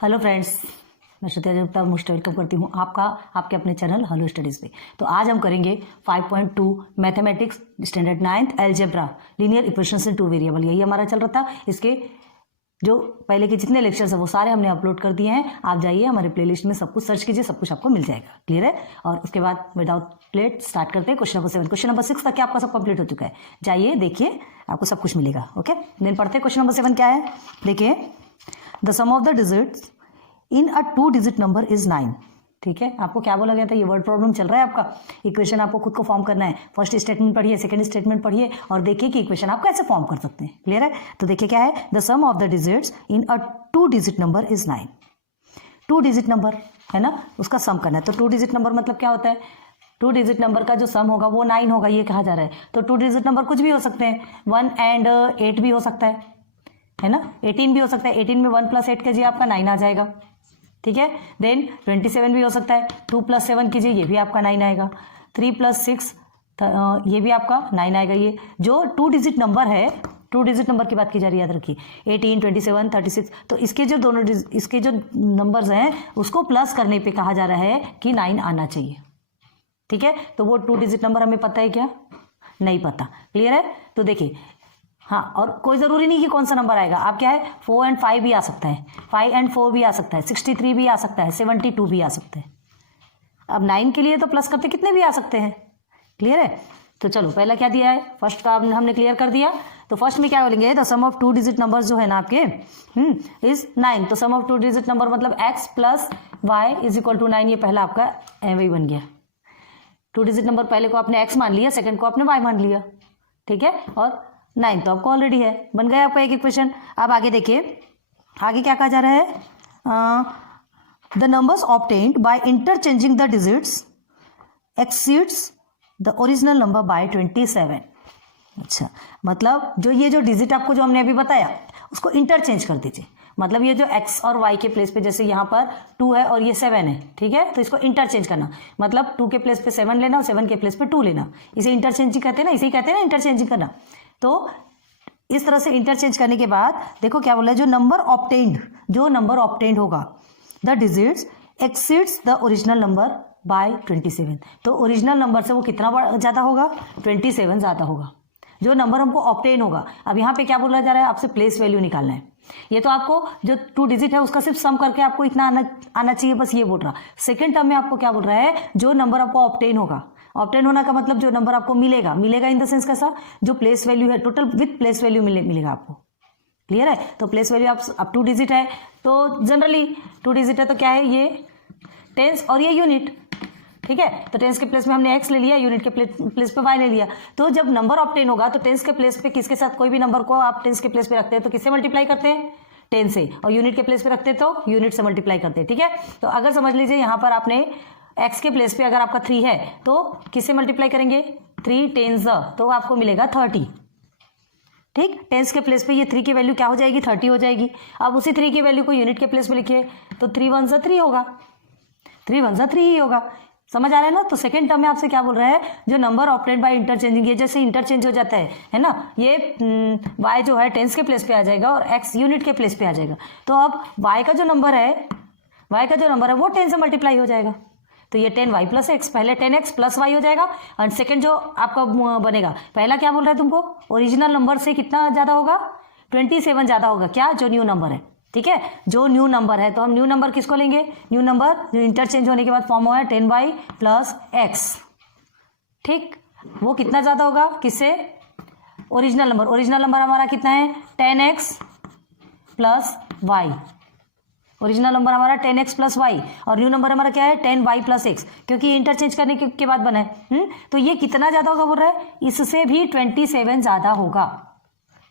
Hello friends, मैं श्रुति Gupta most welcome करती हूँ आपके अपने चैनल हेलो स्टडीज़ पे। तो आज हम करेंगे 5.2 mathematics standard 9th algebra linear equations इन टू वेरिएबल। यही हमारा चल रहा था। इसके जो पहले के जितने लेक्चर्स हैं वो सारे हमने अपलोड कर दिए हैं। आप जाइए हमारे प्लेलिस्ट में, सब कुछ सर्च कीजिए, सब कुछ आपको मिल जाएगा। क्लियर है? और उसके बाद विदाउट लेट स्टार्ट करते हैं क्वेश्चन नंबर 7। क्वेश्चन नंबर 6 तक आपका सब कंप्लीट हो चुका है। जाइए देखिए, आपको सब कुछ मिलेगा। ओके, देन पढ़ते हैं क्वेश्चन नंबर 7 क्या है। देखिए, the sum of the digits in a 2 digit number is 9। ठीक है, आपको क्या बोला गया था? ये वर्ड प्रॉब्लम चल रहा है आपका। इक्वेशन आपको खुद को फॉर्म करना है। फर्स्ट स्टेटमेंट पढ़िए, सेकंड स्टेटमेंट पढ़िए और देखिए कि इक्वेशन आप कैसे फॉर्म कर सकते हैं। क्लियर है? तो देखिए क्या है, the sum of the digits in a 2 digit number is 9। 2 digit number है ना, उसका सम करना है। तो 2 डिजिट नंबर मतलब क्या होता है? 2 डिजिट नंबर का जो सम होगा वो 9 होगा, ये कहा जा रहा है। तो 2 डिजिट नंबर कुछ भी हो सकते हैं, 1 and 8 भी हो सकता है ना, 18 भी हो सकता है। 18 में 1 + 8 कीजिए, आपका 9 आ जाएगा। ठीक है, देन 27 भी हो सकता है। 2 + 7 कीजिए, ये भी आपका 9 आएगा। 3 + 6 ये भी आपका 9 आएगा। ये जो 2 डिजिट नंबर है, 2 डिजिट नंबर की बात की जा रही है, याद रखिए। 18, 27, 36, तो इसके जो इसके जो नंबर्स हैं उसको प्लस करने पे कहा जा रहा है कि 9 आना चाहिए। ठीक है, तो वो 2 डिजिट नंबर हमें पता है क्या? नहीं पता। क्लियर है? तो देखिए, हाँ, और कोई ज़रूरी नहीं कि कौन सा नंबर आएगा। आप क्या है, 4 and 5 भी आ सकता है, 5 and 4 भी आ सकता है, 63 भी आ सकता है, 72 भी आ सकते हैं। अब 9 के लिए तो प्लस करते कितने भी आ सकते हैं। क्लियर है? तो चलो, पहला क्या दिया है, फर्स्ट का हमने क्लियर कर दिया। तो फर्स्ट में क्या बोलेंगे, the sum of 2 digit number जो है ना आपके इज 9। तो सम ऑफ 2 डिजिट नंबर मतलब x + y = 9। ये पहला आपका वही बन गया। 2 डिजिट नंबर पहले को आपने x मान लिया, सेकंड को आपने y मान लिया। ठीक है, और 9 तो आपको ऑलरेडी है, बन गया आपका एक इक्वेशन। अब आगे देखिए, आगे क्या कहा जा रहा है, the numbers obtained by interchanging the digits exceeds the original number by 27। अच्छा, मतलब जो डिजिट आपको जो हमने अभी बताया उसको इंटरचेंज कर दीजिए। मतलब ये जो x और y के प्लेस पे, जैसे यहाँ पर 2 है और ये 7 है, ठीक है, तो इसको इंटरचेंज करना। मतलब 2 के प्लेस पे 7 लेना और 7 के प्लेस पे 2 लेना। इसे इंटरचेंजिंग कहते हैं ना, इसे ही कहते हैं ना इंटरचेंजिंग करना। तो इस तरह से इंटरचेंज करने के बाद देखो क्या बोला है, जो नंबर ऑब्टेन्ड होगा, the digits exceeds the original number by 27। तो ओरिजिनल नंबर से वो कितना ज़्यादा होगा? 27 ज़्यादा होगा। जो नंबर हमको ऑब्टेन होगा, अब यहाँ पे क्या बोला जा रहा है, आपसे प्लेस वैल्यू निकालना है। ये तो आपको जो 2 डिजिट है उसका सिर्फ सम करके आपको इतना आना चाहिए, बस ये बोल रहा। सेकंड टर्म में आपको क्या बोल रहा है, जो नंबर आपको ऑब्टेन होगा, ऑब्टेन होना का मतलब जो नंबर आपको मिलेगा इन द सेंस कैसा, जो प्लेस वैल्यू है, टोटल विथ प्लेस वैल्यू मिलेगा आपको। क्लियर है? तो प्लेस वैल्यू अब 2 डिजिट है, तो जनरली 2 डिजिट है तो क्या है, ये टेंस और ये यूनिट। ठीक है, तो टेंस के प्लेस में हमने x ले लिया, यूनिट के प्लेस पे y ले लिया। तो जब नंबर ऑब्टेन होगा तो टेंस के प्लेस पे किसके साथ, कोई भी नंबर को आप टेंस के प्लेस पे रखते हैं तो किससे मल्टीप्लाई करते हैं? 10 से। और यूनिट के प्लेस पे रखते हैं तो यूनिट से मल्टीप्लाई करते हैं। ठीक है, तो अगर समझ लीजिए यहाँ पर आपने x के प्लेस पे अगर आपका 3 है तो किससे मल्टीप्लाई करेंगे? 3 10s, तो आपको मिलेगा 30। ठीक, टेंस के प्लेस पे ये 3 की वैल्यू क्या हो जाएगी? 30 हो जाएगी। अब उसी 3 की वैल्यू को यूनिट के प्लेस पे लिखिए तो 3 1s 3 होगा, 3 1s 3 ही होगा। समझ आ रहा है ना? तो सेकंड टर्म में आपसे क्या बोल रहा है, जो नंबर ऑब्टेन्ड बाय इंटरचेंजिंग, ये जैसे इंटरचेंज हो जाता है ना, ये y जो है टेंस के प्लेस पे आ जाएगा और x यूनिट के प्लेस पे आ जाएगा। तो अब y का जो नंबर है वो 10 से मल्टीप्लाई हो जाएगा। तो ये 10y + x, पहले 10x + y हो जाएगा। और सेकंड जो आपका बनेगा, पहला क्या बोल रहा है तुमको, ओरिजिनल नंबर से कितना ज़्यादा होगा? 27 ज़्यादा होगा। क्या? जो न्यू नंबर है। ठीक है, जो न्यू नंबर है, तो हम न्यू नंबर किसको लेंगे? न्यू नंबर जो इंटरचेंज होने के बाद फॉर्म हुआ है 10y + x। ठीक, वो कितना ज़्यादा होगा किससे? ओरिजिनल नंबर हमारा कितना है? 10x + y। ओरिजिनल नंबर हमारा 10x + y और न्यू नंबर हमारा क्या है? 10y + x, क्योंकि इंटरचेंज करने के बाद बना है। तो ये कितना ज़्यादा होगा बोल रहा है? इससे भी 27 ज़्यादा होगा।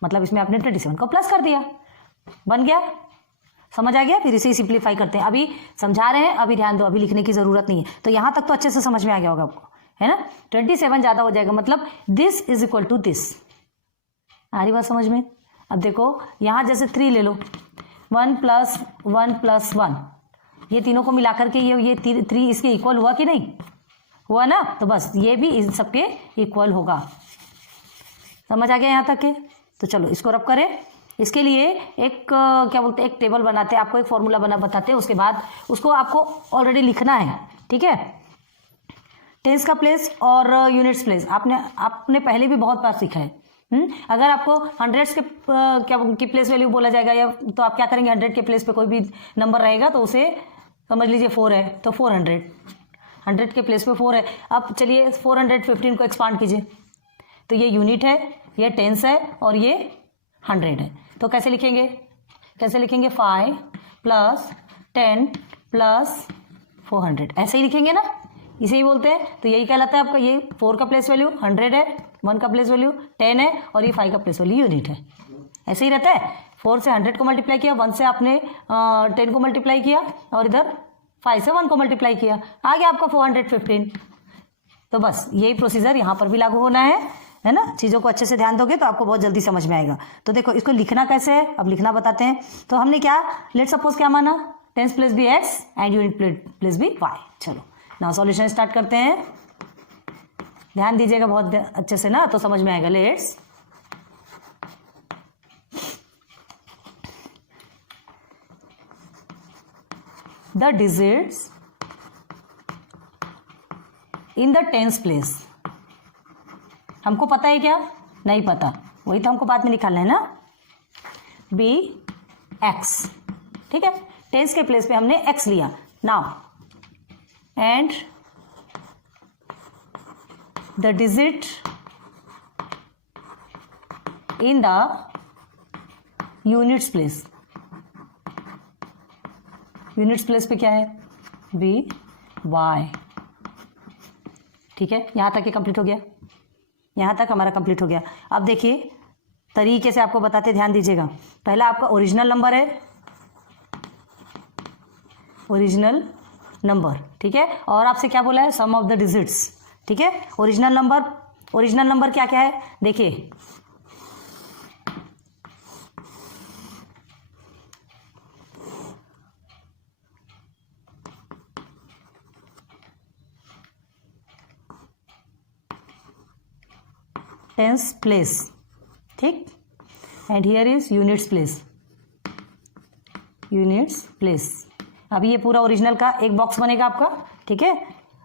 मतलब इसमें आपने 27 को प्लस कर दिया, बन गया। समझ आ गया? फिर इसे सिंप्लीफाई करते हैं। अभी समझा रहे हैं, अभी ध्यान दो, अभी लिखने की जरूरत नहीं है। तो यहां तक तो अच्छे से समझ में आ गया होगा आपको, है ना? 27 ज्यादा हो जाएगा, मतलब दिस = दिस। आ रही बात समझ में? अब देखो यहां जैसे 3 ले लो, 1 + 1 + 1, ये तीनों को मिलाकर के ये 3 इसके इक्वल हुआ कि नहीं हुआ ना? तो बस ये भी इन सबके इक्वल होगा। समझ आ गया यहां तक के? तो चलो इसको रब करें। इसके लिए एक क्या बोलते हैं, एक टेबल बनाते हैं, आपको एक फॉर्मूला बताते हैं, उसके बाद उसको आपको ऑलरेडी लिखना है, ठीक है। टेंस का प्लेस और यूनिट्स प्लेस आपने पहले भी बहुत बार सीखा है। अगर आपको हंड्रेड्स के की प्लेस वैल्यू बोला जाएगा या तो आप क्या करेंगे, 100 के प्लेस पे कोई भी नंबर रहेगा तो उसे समझ लीजिए 4 है तो 400, 100 के प्लेस पे 4 है। अब चलिए 415 को एक्सपांड कीजिए, तो ये यूनिट है, ये टेंस है और ये 100 है। तो कैसे लिखेंगे 5 + 10 + 400, ऐसे ही लिखेंगे ना, इसे ही बोलते हैं। तो यही कहलाता है आपका, ये 4 का प्लेस वैल्यू 100 है, 1 का प्लेस वैल्यू 10 है और ये 5 का प्लेस वैल्यू यूनिट है। ऐसे ही रहता है। 4 से 100 को मल्टीप्लाई किया, 1 से आपने 10 को मल्टीप्लाई किया और इधर 5 से 1 को मल्टीप्लाई किया, आ गया आपका 415। तो बस यही प्रोसीजर यहाँ पर भी लागू होना है ना। चीज़ों को अच्छे से ध्यान दोगे तो आपको बहुत जल्दी समझ में आएगा। तो देखो इसको लिखना कैसे है, अब लिखना बताते हैं। तो हमने क्या, लेट सपोज क्या माना, टेंस प्लेस भी x एंड यूनिट प्लेस भी y। चलो नाउ सॉल्यूशन स्टार्ट करते हैं, ध्यान दीजिएगा बहुत अच्छे से ना, तो समझ में आएगा। Let's the digits in the tens place, हमको पता है क्या, नहीं पता, वही तो हमको बाद में निकालना है ना, बी एक्स, ठीक है। टेंस के प्लेस पे हमने x लिया। Now and the digit in the units place, units place पे क्या है, बी वाई, ठीक है। यहां तक ये कंप्लीट हो गया, यहां तक हमारा कंप्लीट हो गया। अब देखिए तरीके से आपको बताते, ध्यान दीजिएगा। पहला आपका ओरिजिनल नंबर है, ओरिजिनल नंबर, ठीक है। और आपसे क्या बोला है, सम ऑफ द डिजिट्स, ठीक है। ओरिजिनल नंबर क्या क्या है, देखिए टेंस प्लेस, ठीक, and here is units place. अभी ये पूरा ओरिजिनल का एक बॉक्स बनेगा आपका, ठीक है।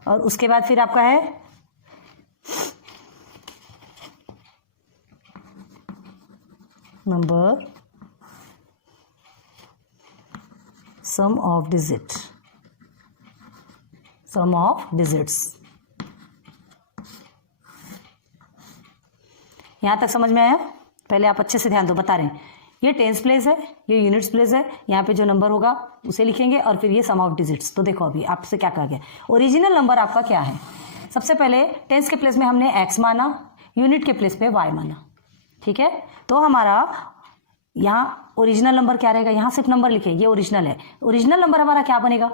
और उसके बाद फिर आपका है नंबर सम ऑफ डिजिट्स। यहां तक समझ में आया, पहले आप अच्छे से ध्यान दो, बता रहे हैं। ये टेंस प्लेस है, ये यूनिट्स प्लेस है, यहाँ पे जो नंबर होगा उसे लिखेंगे और फिर ये सम ऑफ डिजिट्स। तो देखो अभी आपसे क्या कहा गया, ओरिजिनल नंबर आपका क्या है। सबसे पहले टेंस के प्लेस में हमने x माना, यूनिट के प्लेस पे y माना, ठीक है। तो हमारा यहाँ ओरिजिनल नंबर क्या रहेगा, यहाँ सिर्फ नंबर लिखे, ये ओरिजिनल है। ओरिजिनल नंबर हमारा क्या बनेगा,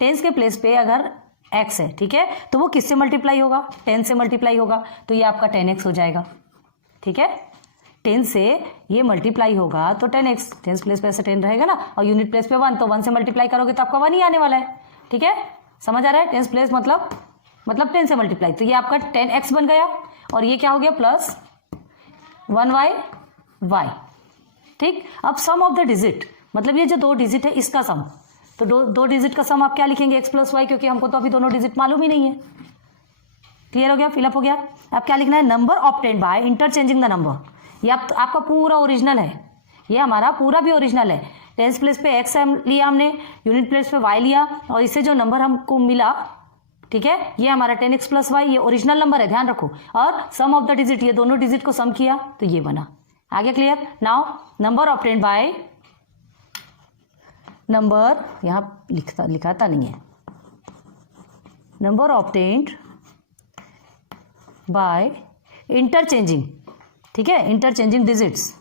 टेंस के प्लेस पे अगर x है, ठीक है, तो वो किससे मल्टीप्लाई होगा, 10 से मल्टीप्लाई होगा, तो ये आपका 10x हो जाएगा, ठीक है। 10 से ये मल्टीप्लाई होगा तो 10x, टेंस प्लेस पे ऐसे 10 रहेगा ना, और यूनिट प्लेस पे 1, तो 1 से मल्टीप्लाई करोगे तो आपका 1 ही आने वाला है, ठीक है। समझ आ रहा है, टेंस प्लेस मतलब 10 से मल्टीप्लाई, तो ये आपका 10x बन गया और ये क्या हो गया प्लस 1y, ठीक। अब सम ऑफ द डिजिट, मतलब ये जो 2 डिजिट है इसका सम, तो दो डिजिट का सम आप क्या लिखेंगे, x + y, क्योंकि हमको तो अभी दोनों डिजिट मालूम ही नहीं है। क्लियर हो गया, फिलअप हो गया। अब क्या लिखना है, number obtained by interchanging the number. ये आपका पूरा ओरिजिनल है, ये हमारा पूरा भी ओरिजिनल है। टेंस प्लेस पे x लिया हमने, यूनिट प्लेस पे y लिया, और इससे जो नंबर हमको मिला, ठीक है, ये हमारा 10x + y, ये ओरिजिनल नंबर है, ध्यान रखो। और सम ऑफ द डिजिट, ये दोनों डिजिट को सम किया तो ये बना। आगे clear. Now number obtained bye, number यहाँ लिखाता नहीं है, नंबर ऑब्टेन्ड बाय इंटरचेंजिंग, ठीक है, इंटरचेंजिंग डिजिट्स,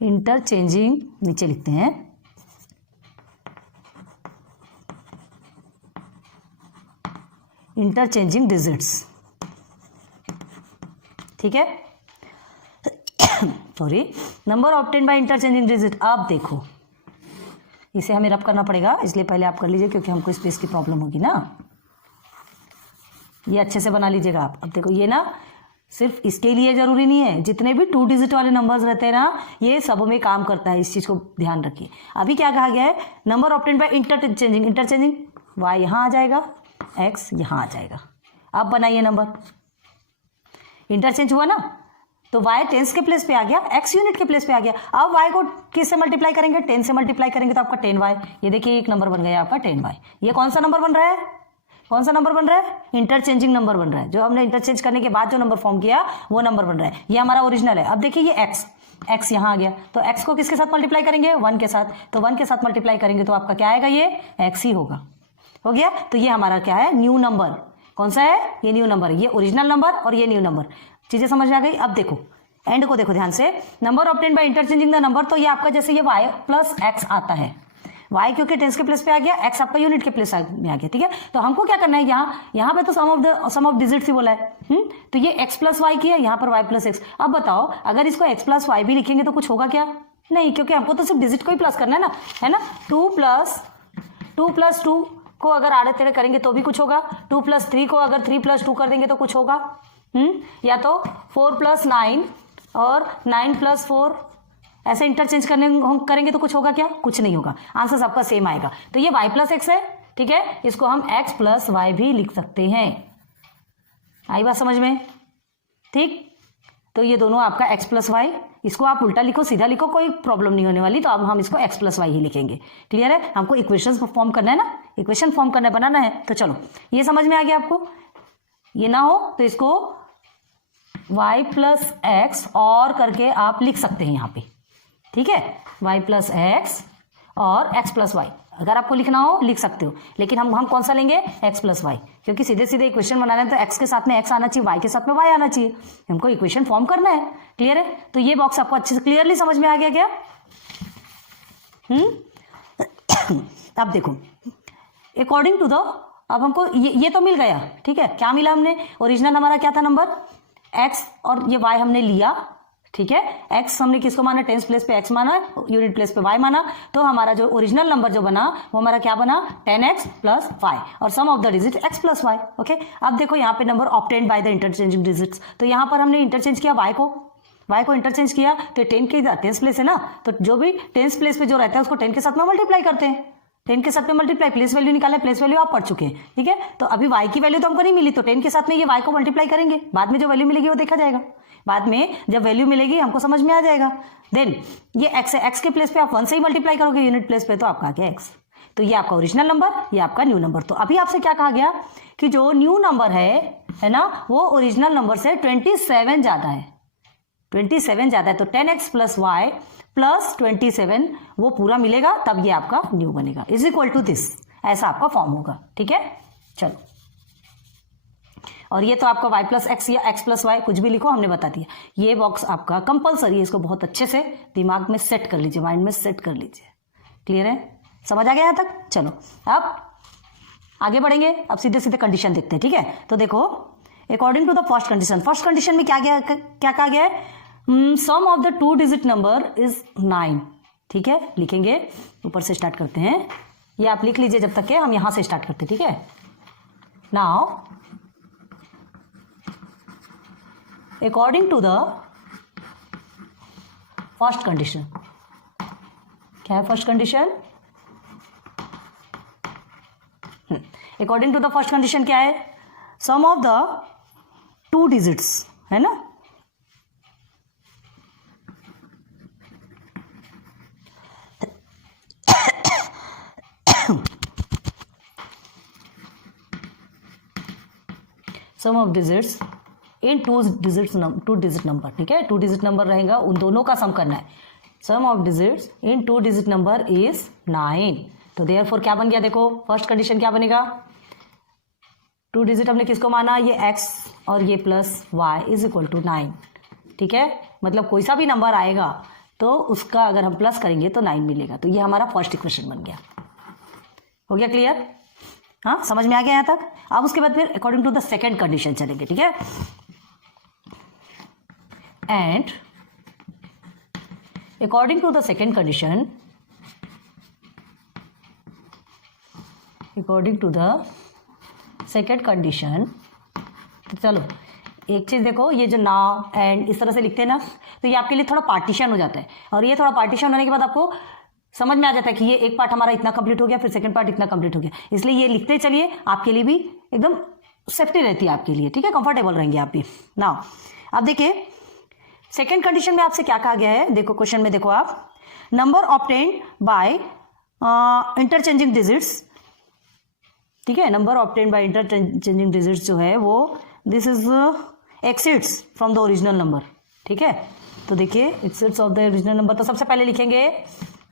इंटरचेंजिंग नीचे लिखते हैं, इंटरचेंजिंग डिजिट्स, ठीक है। Sorry, number obtained by interchanging digit. अब देखो इसे हमें रब करना पड़ेगा, इसलिए पहले आप कर लीजिए क्योंकि हमको स्पेस की प्रॉब्लम होगी ना। ये अच्छे से बना लीजिएगा आप। अब देखो ये ना सिर्फ इसके लिए जरूरी नहीं है, जितने भी 2 डिजिट वाले नंबर्स रहते हैं ना, ये सब में काम करता है, इस चीज को ध्यान रखिए। अभी क्या कहा गया है, number obtained by interchanging y यहाँ आ जाएगा, x यहाँ आ जाएगा। अब बनाइए नंबर, इंटरचेंज हुआ ना, तो y टेंस के प्लेस पे आ गया, x यूनिट के प्लेस पे आ गया। अब y को किससे मल्टीप्लाई करेंगे, 10 से मल्टीप्लाई करेंगे तो आपका 10y। ये देखिए एक नंबर बन गया आपका 10y। ये कौन सा नंबर बन रहा है, कौन सा नंबर बन रहा है, इंटरचेंजिंग नंबर बन रहा है। जो हमने इंटरचेंज करने के बाद जो नंबर फॉर्म किया वो नंबर बन रहा है, ये हमारा ओरिजिनल है। अब देखिए ये x यहाँ आ गया, तो x को किसके साथ मल्टीप्लाई करेंगे, 1 के साथ, तो 1 के साथ मल्टीप्लाई करेंगे तो आपका क्या आएगा, ये x ही होगा। हो गया, तो ये हमारा क्या है, न्यू नंबर। कौन सा है, ये न्यू नंबर, ये ओरिजिनल नंबर और ये न्यू नंबर। चीजें समझ में आ गई। अब देखो एंड को देखो ध्यान से, number obtained by interchanging the number, तो ये आपका जैसे ये y प्लस x आता है, y क्योंकि टेंस के प्लेस पे आ गया, x आपका यूनिट के प्लेस में आ गया, ठीक है। तो हमको क्या करना है, यहाँ पे तो सम ऑफ डिजिट्स ही बोला है, तो ये x प्लस वाई की है, यहाँ पर y प्लस एक्स। अब बताओ अगर इसको x प्लस वाई भी लिखेंगे तो कुछ होगा क्या, नहीं, क्योंकि हमको तो सिर्फ डिजिट को ही प्लस करना है ना। 2 प्लस 2 को अगर आड़े तेड़े करेंगे तो भी कुछ होगा, 2 प्लस 3 को अगर 3 प्लस 2 कर देंगे तो कुछ होगा, या तो 4 प्लस 9 और 9 प्लस 4 ऐसे इंटरचेंज करेंगे तो कुछ होगा क्या, कुछ नहीं होगा, आंसर सबका सेम आएगा। तो ये y प्लस एक्स है, ठीक है, इसको हम x प्लस वाई भी लिख सकते हैं। आई बात समझ में, ठीक। तो ये दोनों आपका x प्लस वाई, इसको आप उल्टा लिखो सीधा लिखो, कोई प्रॉब्लम नहीं होने वाली। तो अब हम इसको x प्लस वाई ही लिखेंगे। क्लियर है, हमको इक्वेशन फॉर्म करना है ना, इक्वेशन फॉर्म करना है, बनाना है। तो चलो ये समझ में आ गया आपको, ये ना हो तो इसको y प्लस एक्स और करके आप लिख सकते हैं यहाँ पे, ठीक है, y प्लस एक्स और x प्लस वाई, अगर आपको लिखना हो लिख सकते हो, लेकिन हम कौन सा लेंगे, x प्लस वाई, क्योंकि सीधे सीधे इक्वेशन बनाना है तो x के साथ में x आना चाहिए, y के साथ में y आना चाहिए, हमको इक्वेशन फॉर्म करना है। क्लियर है, तो ये बॉक्स आपको अच्छे से क्लियरली समझ में आ गया क्या। अब देखो अकॉर्डिंग टू द, अब हमको ये तो मिल गया, ठीक है, क्या मिला हमने, ओरिजिनल हमारा क्या था नंबर x और ये y हमने लिया, ठीक है, x हमने किसको माना, टेंस प्लेस पे x माना, यूनिट प्लेस पे y माना, तो हमारा जो ओरिजिनल नंबर जो बना वो हमारा क्या बना, 10x प्लस y और sum of the digit x plus y। Okay, अब देखो यहाँ पे number obtained by the interchanging digits, तो यहाँ पर हमने इंटरचेंज किया y को इंटरचेंज किया, तो 10 के टेंस प्लेस है ना, तो जो भी टेंस प्लेस पे जो रहता है उसको 10 के साथ में मल्टीप्लाई करते हैं, 10 के साथ में मल्टीप्लाई, प्लेस वैल्यू निकाला, प्लेस वैल्यू आप पढ़ चुके हैं, ठीक है। तो अभी y की वैल्यू तो हमको नहीं मिली, तो 10 के साथ में ये y को मल्टीप्लाई करेंगे, बाद में जो वैल्यू मिलेगी वो देखा जाएगा, बाद में जब वैल्यू मिलेगी हमको समझ में आ जाएगा। देन ये x है, x के प्लेस पे आप 1 से ही मल्टीप्लाई करोगे यूनिट प्लेस पे, तो आपका आ गया x। तो ये आपका ओरिजिनल नंबर, ये आपका न्यू नंबर। तो अभी आपसे क्या कहा गया कि जो न्यू नंबर है ना, वो ओरिजिनल नंबर से 27 ज्यादा है, 27 ज्यादा है, तो 10x प्लस वाई प्लस 27 वो पूरा मिलेगा, तब ये आपका न्यू बनेगा, इज इक्वल टू दिस, ऐसा आपका फॉर्म होगा, ठीक है। चलो, और ये तो आपका y प्लस एक्स या x प्लस वाई कुछ भी लिखो, हमने बता दिया। ये बॉक्स आपका कंपलसरी है, इसको बहुत अच्छे से दिमाग में सेट कर लीजिए, माइंड में सेट कर लीजिए। क्लियर है, समझ आ गया यहाँ तक। चलो अब आगे बढ़ेंगे, अब सीधे सीधे कंडीशन देखते हैं, ठीक है। तो देखो according to the first condition में क्या कहा गया है, sum of the 2 digit number is 9, ठीक है, लिखेंगे, ऊपर से स्टार्ट करते हैं, ये आप लिख लीजिए जब तक के हम यहां से स्टार्ट करते, ठीक है। Now according to the first condition, क्या है first condition, according to the first condition क्या है, सम ऑफ द 2 डिजिट्स है ना, sum of digits in 2 digit number, ठीक है, 2 डिजिट नंबर रहेगा, उन दोनों का सम करना है। Sum of digits in 2 digit number is 9, तो देयरफॉर क्या बन गया, देखो फर्स्ट कंडीशन क्या बनेगा, 2 डिजिट हमने किसको माना, ये x और ये plus y is equal to 9, ठीक है, मतलब कोई सा भी नंबर आएगा तो उसका अगर हम प्लस करेंगे तो 9 मिलेगा, तो ये हमारा फर्स्ट इक्वेशन बन गया। हो गया क्लियर, हाँ, समझ में आ गया यहाँ तक। अब उसके बाद फिर according to the second condition चलेंगे, ठीक है, and according to the second condition, according to the second condition, तो चलो एक चीज़ देखो, ये जो नाउ एंड इस तरह से लिखते हैं ना, तो ये आपके लिए थोड़ा पार्टीशन हो जाता है, और ये थोड़ा पार्टीशन होने के बाद आपको समझ में आ जाता है कि ये एक पार्ट हमारा इतना कंप्लीट हो गया, फिर सेकंड पार्ट इतना कंप्लीट हो गया, इसलिए ये लिखते चलिए, आपके लिए भी एकदम सेफ्टी रहती है आपके लिए, ठीक है, कंफर्टेबल रहेंगे आप भी। नाउ अब देखिए सेकंड कंडीशन में आपसे क्या कहा गया है, देखो क्वेश्चन में देखो आप, number obtained by interchanging digits, ठीक है, number obtained by interchanging digits जो है वो this is exceeds from the original number, ठीक है। तो देखिए exceeds of the original number, तो सबसे पहले लिखेंगे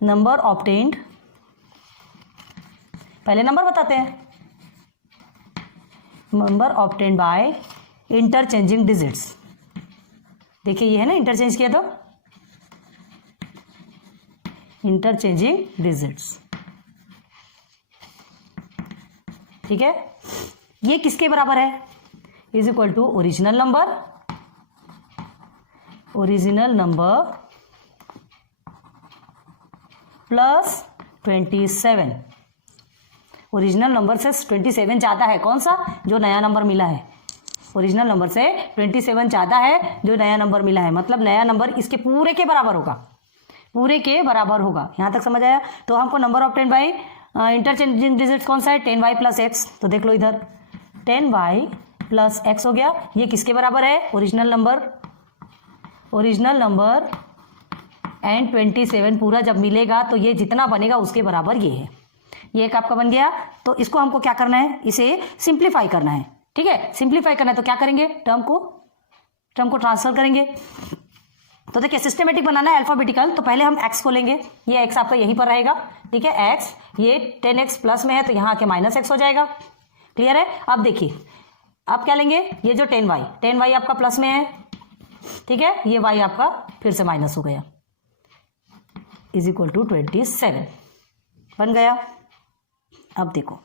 नंबर ऑब्टेन्ड, पहले नंबर बताते हैं, number obtained by interchanging digits, देखिए ये है ना, इंटरचेंज किया तो इंटरचेंजिंग डिजिट्स, ठीक है, ये किसके बराबर है, is equal to original number, original number plus 27, original number से 27 ज़्यादा है, कौन सा, जो नया नंबर मिला है, ओरिजिनल नंबर से 27 ज़्यादा है जो नया नंबर मिला है, मतलब नया नंबर इसके पूरे के बराबर होगा, पूरे के बराबर होगा, यहाँ तक समझ आया। तो हमको number obtained by interchanging digits कौन सा है, 10y प्लस एक्स, तो देख लो इधर 10y प्लस एक्स हो गया, ये किसके बराबर है, original number, original number and 27 पूरा जब मिलेगा तो ये जितना बनेगा उसके बराबर ये है, ये एक आपका बन गया। तो इसको हमको क्या करना है, इसे सिंप्लीफाई करना है, ठीक है, सिंप्लीफाई करना है, तो क्या करेंगे, टर्म को ट्रांसफर करेंगे। तो देखिए सिस्टमेटिक बनाना है अल्फाबेटिकल, तो पहले हम x को लेंगे, ये x आपका यहीं पर रहेगा, ठीक है, x ये 10x प्लस में है तो यहाँ आके माइनस एक्स हो जाएगा, क्लियर है। अब देखिए अब क्या लेंगे, ये जो 10y आपका प्लस में है, ठीक है, ये y आपका फिर से माइनस हो गया, इज इक्वल टू 27 बन गया। अब देखो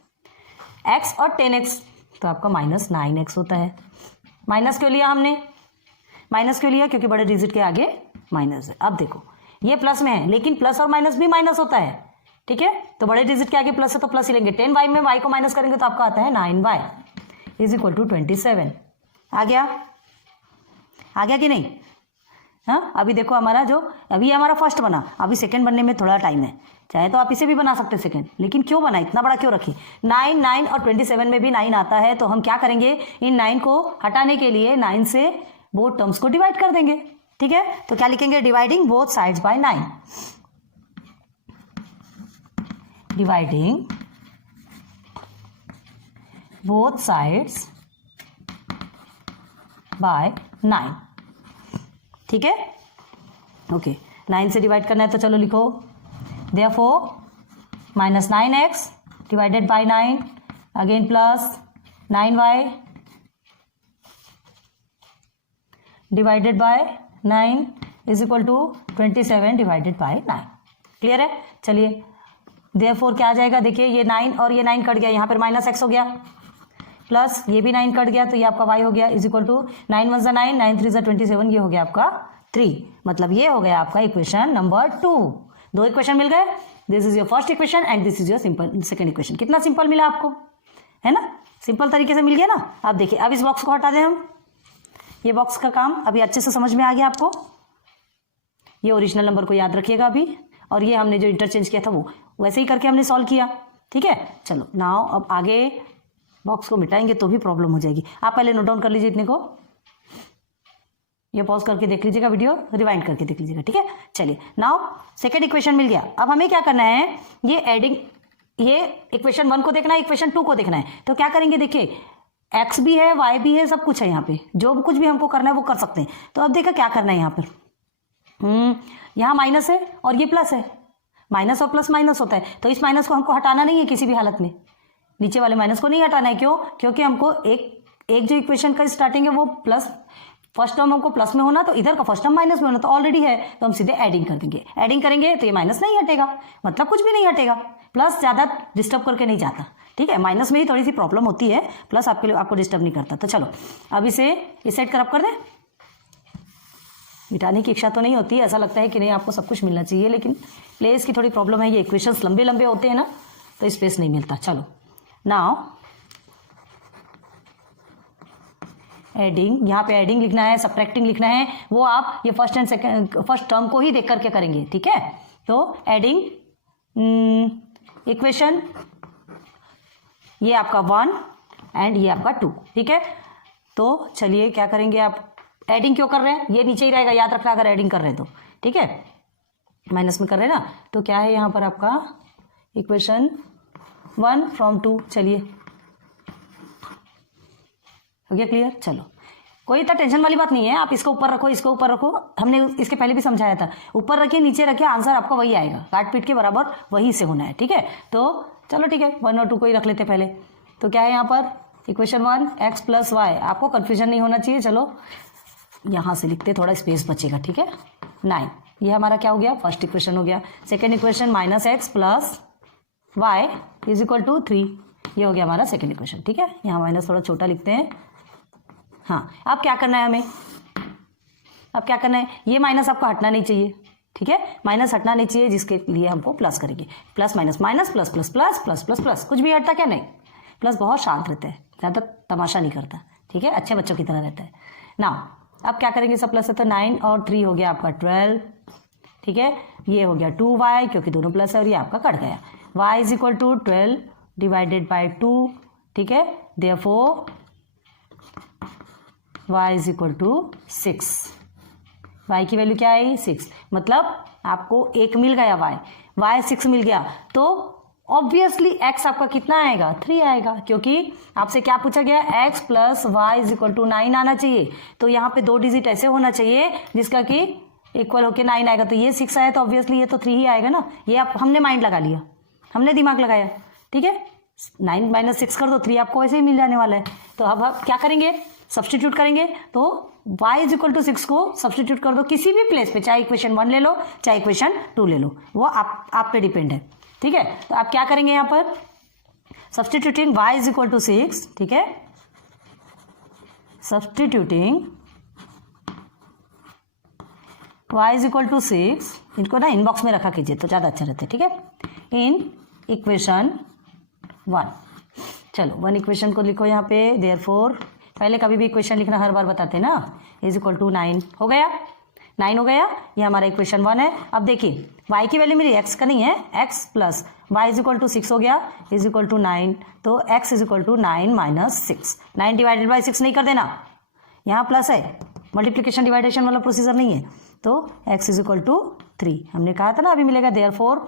x और 10x तो आपका माइनस 9x होता है, माइनस क्यों लिया हमने, माइनस क्यों लिया, क्योंकि बड़े डिजिट के आगे माइनस है। अब देखो ये प्लस में है, लेकिन प्लस और माइनस भी माइनस होता है, ठीक है, तो बड़े डिजिट के आगे प्लस है तो प्लस ही लेंगे, 10y में y को माइनस करेंगे तो आपका आता है 9y इज इक्वल टू 27, आ गया कि नहीं, हाँ। अभी देखो हमारा जो अभी हमारा फर्स्ट बना, अभी सेकंड बनने में थोड़ा टाइम है, चाहे तो आप इसे भी बना सकते हैं सेकंड, लेकिन क्यों बना, इतना बड़ा क्यों रखें, 9 और 27 में भी 9 आता है, तो हम क्या करेंगे, इन 9 को हटाने के लिए 9 से बोथ टर्म्स को डिवाइड कर देंगे, ठीक है। तो क्या लिखेंगे, dividing both sides by 9, dividing both sides by 9, ठीक है, ओके। 9 से डिवाइड करना है तो चलो लिखो, therefore minus 9x divided by 9 again plus 9y divided by 9 is equal to 27 divided by 9, clear है। चलिए देयरफॉर क्या आ जाएगा, देखिए ये 9 और ये 9 कट गया, यहाँ पर माइनस x हो गया, प्लस ये भी 9 कट गया तो ये आपका y हो गया, इज इक्वल टू 9 + 9 9 3 27, ये हो गया आपका 3, मतलब ये हो गया आपका इक्वेशन नंबर 2। दो इक्वेशन मिल गए, this is your first equation and this is your simple second equation. कितना सिंपल मिला आपको, है ना, सिंपल तरीके से मिल गया ना। अब देखिए अब इस बॉक्स को हटा दें हम, ये बॉक्स का काम अभी अच्छे से समझ में आ गया आपको, ये ओरिजिनल नंबर को याद रखिएगा अभी, और ये हमने जो इंटरचेंज किया था वो वैसे ही करके हमने सॉल्व किया, ठीक है। चलो नाउ अब आगे बॉक्स को मिटाएंगे तो भी प्रॉब्लम हो जाएगी, आप पहले नोट डाउन कर लीजिए इतने को, ये पॉज करके देख लीजिएगा वीडियो, रिवाइंड करके देख लीजिएगा, ठीक है। चलिए नाउ सेकंड इक्वेशन मिल गया, अब हमें क्या करना है, ये एडिंग, ये इक्वेशन 1 को देखना है, इक्वेशन 2 को देखना है, तो क्या करेंगे, देखिए x भी है y भी है, सब कुछ है यहाँ पे, जो कुछ भी हमको करना है वो कर सकते हैं। तो अब देखा क्या करना है, यहाँ पर यहाँ माइनस है और ये प्लस है, माइनस और प्लस माइनस होता है, तो इस माइनस को हमको हटाना नहीं है किसी भी हालत में, नीचे वाले माइनस को नहीं हटाना है, क्यों, क्योंकि हमको एक जो इक्वेशन का स्टार्टिंग है वो प्लस, फर्स्ट टर्म हमको प्लस में होना, तो इधर का फर्स्ट टर्म माइनस में होना, तो ऑलरेडी है, तो हम सीधे एडिंग कर देंगे, एडिंग करेंगे तो ये माइनस नहीं हटेगा, मतलब कुछ भी नहीं हटेगा, प्लस ज़्यादा डिस्टर्ब करके नहीं जाता, ठीक है, माइनस में ही थोड़ी सी प्रॉब्लम होती है, प्लस आपके लिए आपको डिस्टर्ब नहीं करता। तो चलो अब इसे इस साइड करप कर दें, मिटाने की इच्छा तो नहीं होती, ऐसा लगता है कि नहीं आपको सब कुछ मिलना चाहिए, लेकिन प्लेस की थोड़ी प्रॉब्लम है, ये इक्वेशंस लंबे लंबे होते हैं ना, तो स्पेस नहीं मिलता। चलो नाउ एडिंग, यहाँ पे एडिंग लिखना है, सब्ट्रैक्टिंग लिखना है, वो आप ये first and second first term को ही देख करके करेंगे, ठीक है। तो एडिंग इक्वेशन, ये आपका 1 एंड ये आपका 2, ठीक है। तो चलिए क्या करेंगे, आप एडिंग क्यों कर रहे हैं, ये नीचे ही रहेगा, याद रखना अगर एडिंग कर रहे हैं तो, ठीक है, माइनस में कर रहे हैं ना। तो क्या है यहाँ पर आपका इक्वेशन 1 from 2, चलिए हो गया क्लियर। चलो कोई इतना टेंशन वाली बात नहीं है, आप इसको ऊपर रखो, इसको ऊपर रखो, हमने इसके पहले भी समझाया था, ऊपर रखिए नीचे रखिए, आंसर आपका वही आएगा, काट पीट के बराबर वही से होना है, ठीक है। तो चलो ठीक है, 1 और 2 को ही रख लेते पहले। तो क्या है यहाँ पर इक्वेशन 1 x + y, आपको कन्फ्यूजन नहीं होना चाहिए। चलो यहाँ से लिखते, थोड़ा स्पेस बचेगा, ठीक है। 9, ये हमारा क्या हो गया, फर्स्ट इक्वेशन हो गया। सेकेंड इक्वेशन -x + y = 3, ये हो गया हमारा सेकेंड इक्वेशन, ठीक है। यहाँ माइनस थोड़ा छोटा लिखते हैं। हाँ, अब क्या करना है हमें, अब क्या करना है, ये माइनस आपको हटना नहीं चाहिए, ठीक है, माइनस हटना नहीं चाहिए, जिसके लिए हमको प्लस करेंगे, plus minus minus plus plus plus plus plus plus, कुछ भी हटता क्या, नहीं। प्लस बहुत शांत रहता है, ज़्यादा तमाशा नहीं करता, ठीक है, अच्छे बच्चों की तरह रहता है ना। अब क्या करेंगे, सब प्लस है तो 9 और 3 हो गया आपका 12, ठीक है। ये हो गया 2y, क्योंकि दोनों प्लस है, और ये आपका कट गया, y = 12 / 2, ठीक है। देयरफॉर y = 6, y की वैल्यू क्या आई, 6, मतलब आपको 1 मिल गया, y 6 मिल गया, तो ऑब्वियसली x आपका कितना आएगा, 3 आएगा, क्योंकि आपसे क्या पूछा गया, x + y = 9 आना चाहिए। तो यहाँ पे 2 डिजिट ऐसे होना चाहिए जिसका कि इक्वल होके 9 आएगा, तो ये 6 आया, तो ऑब्वियसली ये तो 3 ही आएगा ना। ये आप हमने माइंड लगा लिया, हमने दिमाग लगाया, ठीक है। 9 - 6 कर दो, 3 आपको ऐसे ही मिल जाने वाला है। तो अब आप क्या करेंगे, सब्सटीट्यूट करेंगे, तो y = 6 को सब्सटीट्यूट कर दो किसी भी प्लेस पे, चाहे इक्वेशन 1 ले लो चाहे इक्वेशन 2 ले लो, वो आप पे डिपेंड है, ठीक है। तो आप क्या करेंगे यहाँ पर, सब्सटीट्यूटिंग y = 6, ठीक है, सब्सटीट्यूटिंग y = 6, इनको ना इनबॉक्स में रखा कीजिए तो ज़्यादा अच्छा रहता है, ठीक है। इन इक्वेशन 1, चलो 1 इक्वेशन को लिखो यहाँ पे, देयरफॉर पहले कभी भी इक्वेशन लिखना हर बार बताते ना, = 9 हो गया, 9 हो गया, ये हमारा इक्वेशन 1 है। अब देखिए y की वैल्यू मेरी x का नहीं है, x + y = 6 हो गया, = 9, तो x = 9 - 6, 9 / 6 नहीं कर देना, यहाँ प्लस है, मल्टीप्लिकेशन डिवाइडेशन वाला प्रोसीजर नहीं है, तो x = 3, हमने कहा था ना अभी मिलेगा, देयरफॉर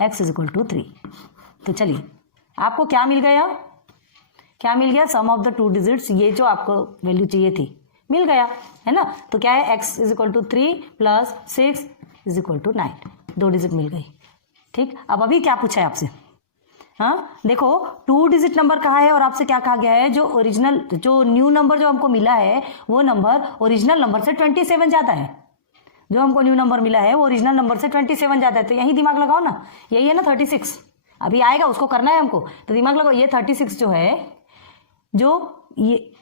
x = 3। तो चलिए आपको क्या मिल गया, क्या मिल गया, सम ऑफ द 2 डिजिट्स, ये जो आपको वैल्यू चाहिए थी मिल गया, है ना। तो क्या है, x = 3 + 6 = 9, 2 डिजिट मिल गई, ठीक। अब अभी क्या पूछा है आपसे, हाँ देखो 2 डिजिट नंबर कहा है, और आपसे क्या कहा गया है, जो ओरिजिनल, जो न्यू नंबर जो हमको मिला है, वो नंबर ओरिजिनल नंबर से 27 ज़्यादा है, जो हमको न्यू नंबर मिला है वो ओरिजिनल नंबर से 27 ज़्यादा है। तो यही दिमाग लगाओ ना, यही है ना 36, अभी आएगा उसको करना है हमको, तो दिमाग लगाओ, ये 36 जो है, जो ये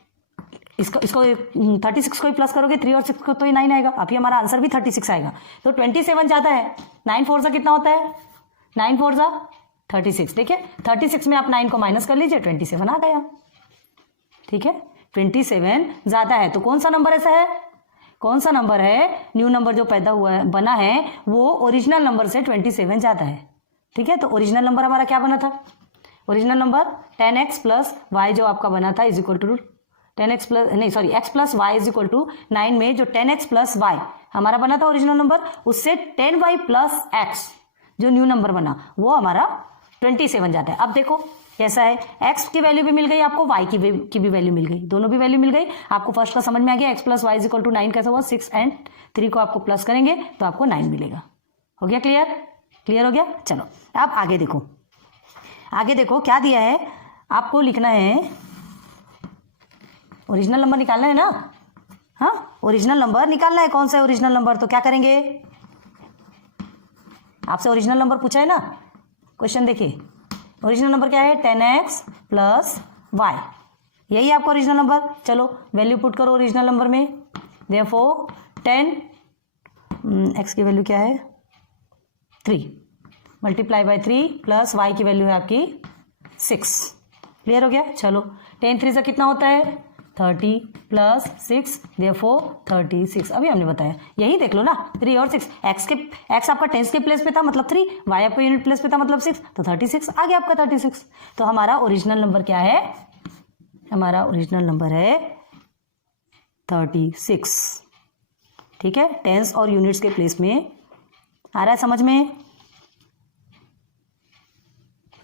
इसको 36 को ही प्लस करोगे, 3 और 6 को, तो ये 9 आएगा, अभी हमारा आंसर भी 36 आएगा। तो 27 ज़्यादा है, 9 4 कितना होता है, 9 4 36, देखिए 36 में आप 9 को माइनस कर लीजिए, 27 आ गया, ठीक है। 27 ज़्यादा है, तो कौन सा नंबर ऐसा है, कौन सा नंबर है, न्यू नंबर जो पैदा हुआ है, बना है, वो ओरिजिनल नंबर से 27 ज़्यादा है, ठीक है। तो ओरिजिनल नंबर हमारा क्या बना था, ओरिजिनल नंबर 10x + y जो आपका बना था = 10x + नहीं सॉरी x + y = 9 में जो 10x + y हमारा बना था ओरिजिनल नंबर, उससे 10y + x जो न्यू नंबर बना वो हमारा 27 जाता है। अब देखो कैसा है, x की वैल्यू भी मिल गई आपको, y की भी वैल्यू मिल गई, दोनों भी वैल्यू मिल गई आपको। फर्स्ट का समझ में आ गया, x + y = 9 कैसा हुआ, 6 और 3 को आपको प्लस करेंगे तो आपको 9 मिलेगा। हो गया क्लियर, क्लियर हो गया। चलो अब आगे देखो, आगे देखो क्या दिया है, आपको लिखना है, ओरिजिनल नंबर निकालना है ना, हाँ ओरिजिनल नंबर निकालना है, कौन सा है ओरिजिनल नंबर, तो क्या करेंगे, आपसे ओरिजिनल नंबर पूछा है ना, क्वेश्चन देखिए, ओरिजिनल नंबर क्या है, 10x + y, यही आपका ओरिजिनल नंबर। चलो वैल्यू पुट करो ओरिजिनल नंबर में, देयरफॉर 10 x की वैल्यू क्या है 3 × 3 + y की वैल्यू है आपकी 6, क्लियर हो गया। चलो 10 3 से कितना होता है 30 प्लस 6 देयरफॉर 36। अभी हमने बताया, यही देख लो ना, 3 और 6, एक्स आपका टेंस के प्लेस पे था मतलब 3, वाई आपका यूनिट प्लेस पे था मतलब 6, तो 36 आ गया आपका 36। तो हमारा ओरिजिनल नंबर क्या है? हमारा ओरिजिनल नंबर है 36। ठीक है, टेंस और यूनिट्स के प्लेस में आ रहा है समझ में?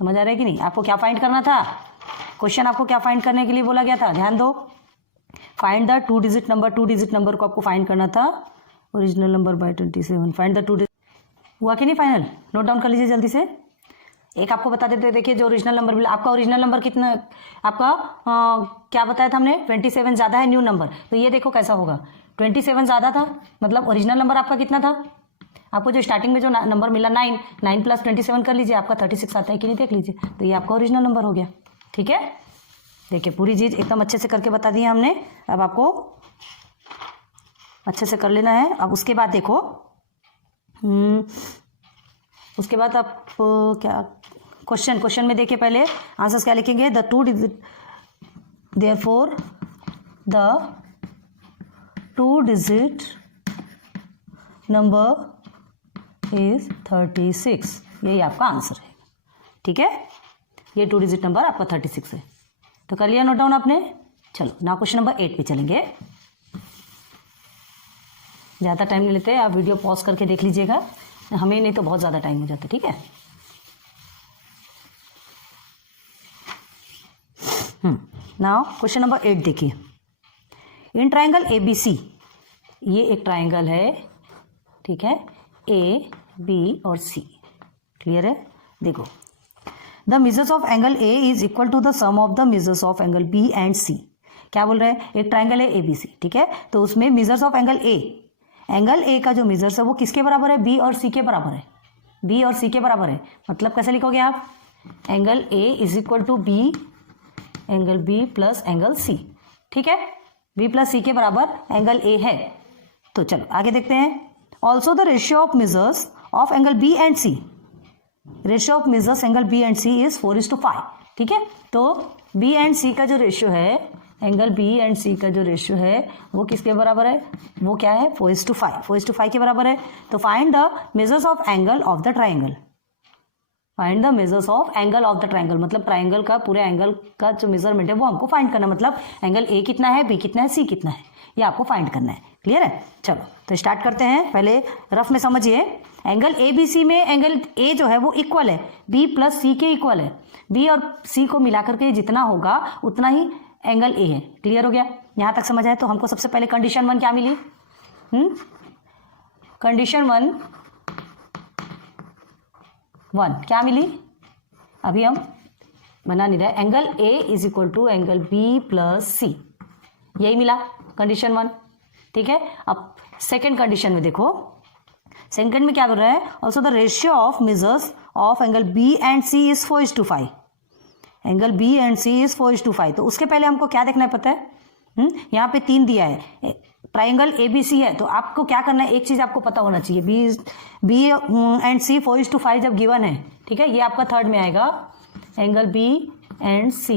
समझ आ रहा है कि नहीं? आपको क्या फाइंड करना था? क्वेश्चन आपको क्या फाइंड करने के लिए बोला गया था? ध्यान दो, find the 2 digit number. 2 digit number को आपको फाइंड करना था, original number by 27। Find the 2 digit. हुआ कि नहीं फाइनल? नोट डाउन कर लीजिए जल्दी से। एक आपको बता देते, देखिए जो ओरिजिनल नंबर, आपका ओरिजिनल नंबर कितना, आपका क्या बताया था हमने? 27 ज़्यादा है न्यू नंबर। तो ये देखो कैसा होगा, 27 ज़्यादा था, मतलब ओरिजिनल नंबर आपका कितना था? आपको जो स्टार्टिंग में जो नंबर मिला 9 प्लस 27 कर लीजिए, आपका 36 आता है कि नहीं देख लीजिए। तो ये आपका ओरिजिनल नंबर हो गया। ठीक है, देखिए पूरी चीज़ एकदम अच्छे से करके बता दी है हमने। अब आपको अच्छे से कर लेना है। अब उसके बाद देखो, उसके बाद आप क्या क्वेश्चन में देखिए, पहले आंसर्स क्या लिखेंगे? The 2 digit, therefore the 2 digit number is 36। यही आपका आंसर है। ठीक है, ये 2 डिजिट नंबर आपका 36 है। तो कर लिया नोट डाउन आपने? चलो ना क्वेश्चन नंबर 8 पे चलेंगे। ज़्यादा टाइम नहीं लेते, आप वीडियो पॉज करके देख लीजिएगा, हमें नहीं तो बहुत ज़्यादा टाइम हो जाता है। ठीक है, नाउ क्वेश्चन नंबर 8 देखिए। इन ट्राइंगल ABC, ये एक ट्राइंगल है, ठीक है, A, B और C। क्लियर है? देखो, the measures of angle A is equal to the sum of the measures of angle B and C। क्या बोल रहे हैं? एक ट्राइंगल है ABC, ठीक है, तो उसमें मेजर्स ऑफ एंगल A का जो मेजर्स है वो किसके बराबर है? B और C के बराबर है। B और C के बराबर है, मतलब कैसे लिखोगे आप? Angle A is equal to B, angle B plus angle C। ठीक है, B प्लस C के बराबर एंगल A है। तो चलो आगे देखते हैं। Also the ratio of measures of angle B and C, ratio of measures angle B and C is 4:5। ठीक है, तो B एंड C का जो रेशियो है, एंगल B एंड C का जो रेशियो है वो किसके बराबर है? वो क्या है? 4:5। 4:5 के बराबर है। तो find the measures of angle of the triangle. Find the measures of angle of the triangle, मतलब ट्राइंगल का पूरे एंगल का जो मेजरमेंट है वो हमको फाइंड करना, मतलब एंगल A कितना है, B कितना है, C कितना है, ये आपको फाइंड करना है। क्लियर है? चलो तो स्टार्ट करते हैं। पहले रफ में समझिए, एंगल ABC में एंगल A जो है वो इक्वल है B प्लस C के इक्वल है। B और C को मिलाकर के जितना होगा उतना ही एंगल A है। क्लियर हो गया? यहाँ तक समझ आए? तो हमको सबसे पहले कंडीशन 1 क्या मिली? कंडीशन 1 क्या मिली? अभी हम बना नहीं रहे। Angle A is equal to angle B plus C, यही मिला कंडीशन 1। ठीक है, अब सेकेंड कंडीशन में देखो, सेकेंड में क्या बोल रहा है? Also the ratio of measures of angle B and C is 4:5। Angle B and C is 4:5। तो उसके पहले हमको क्या देखना है पता है? यहाँ पे 3 दिया है, ट्राइंगल ABC है, तो आपको क्या करना है? एक चीज आपको पता होना चाहिए, B एंड C 4:5 जब गिवन है, ठीक है, ये आपका थर्ड में आएगा, angle B and C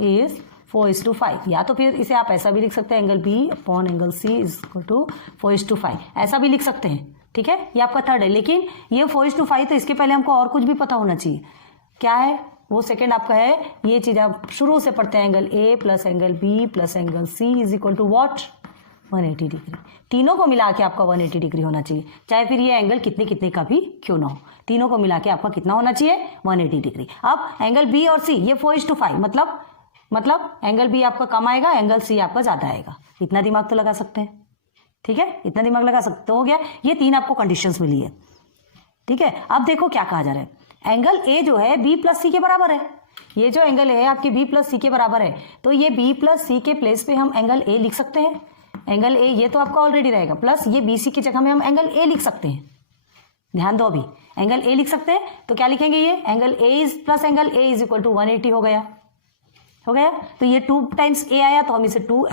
is 4:5। या तो फिर इसे आप ऐसा भी लिख सकते हैं, angle B upon angle C is equal to 4:5, ऐसा भी लिख सकते हैं। ठीक है, ये आपका थर्ड है, लेकिन ये 4:5 तो इसके पहले हमको और कुछ भी पता होना चाहिए। क्या है वो? सेकेंड आपका है, ये चीज आप शुरू से पढ़ते हैं, angle A plus angle B plus angle C is equal to what? 180 degree. तीनों को मिला के आपका 180 डिग्री होना चाहिए, चाहे फिर ये एंगल कितने का भी क्यों ना हो, तीनों को मिला के आपका कितना होना चाहिए? 180 डिग्री। अब एंगल B और C ये 4:5, मतलब एंगल B आपका कम आएगा, एंगल C आपका ज्यादा आएगा। इतना दिमाग तो लगा सकते हैं। ठीक है, इतना दिमाग लगा सकते। तो हो गया, ये 3 आपको कंडीशंस मिली है। ठीक है, अब देखो क्या कहा जा रहा है, एंगल A जो है B प्लस C के बराबर है। ये जो एंगल है आपके B प्लस C के बराबर है, तो ये B प्लस C के प्लेस पे हम एंगल A लिख सकते हैं। एंगल A ये तो आपका ऑलरेडी रहेगा, प्लस ये BC की जगह में हम एंगल A लिख सकते हैं। ध्यान दो, अभी एंगल A लिख सकते हैं, तो क्या लिखेंगे? ये angle A is plus angle A is equal to 180 हो गया। तो ये 2 टाइम्स A आया, तो हम इसे 2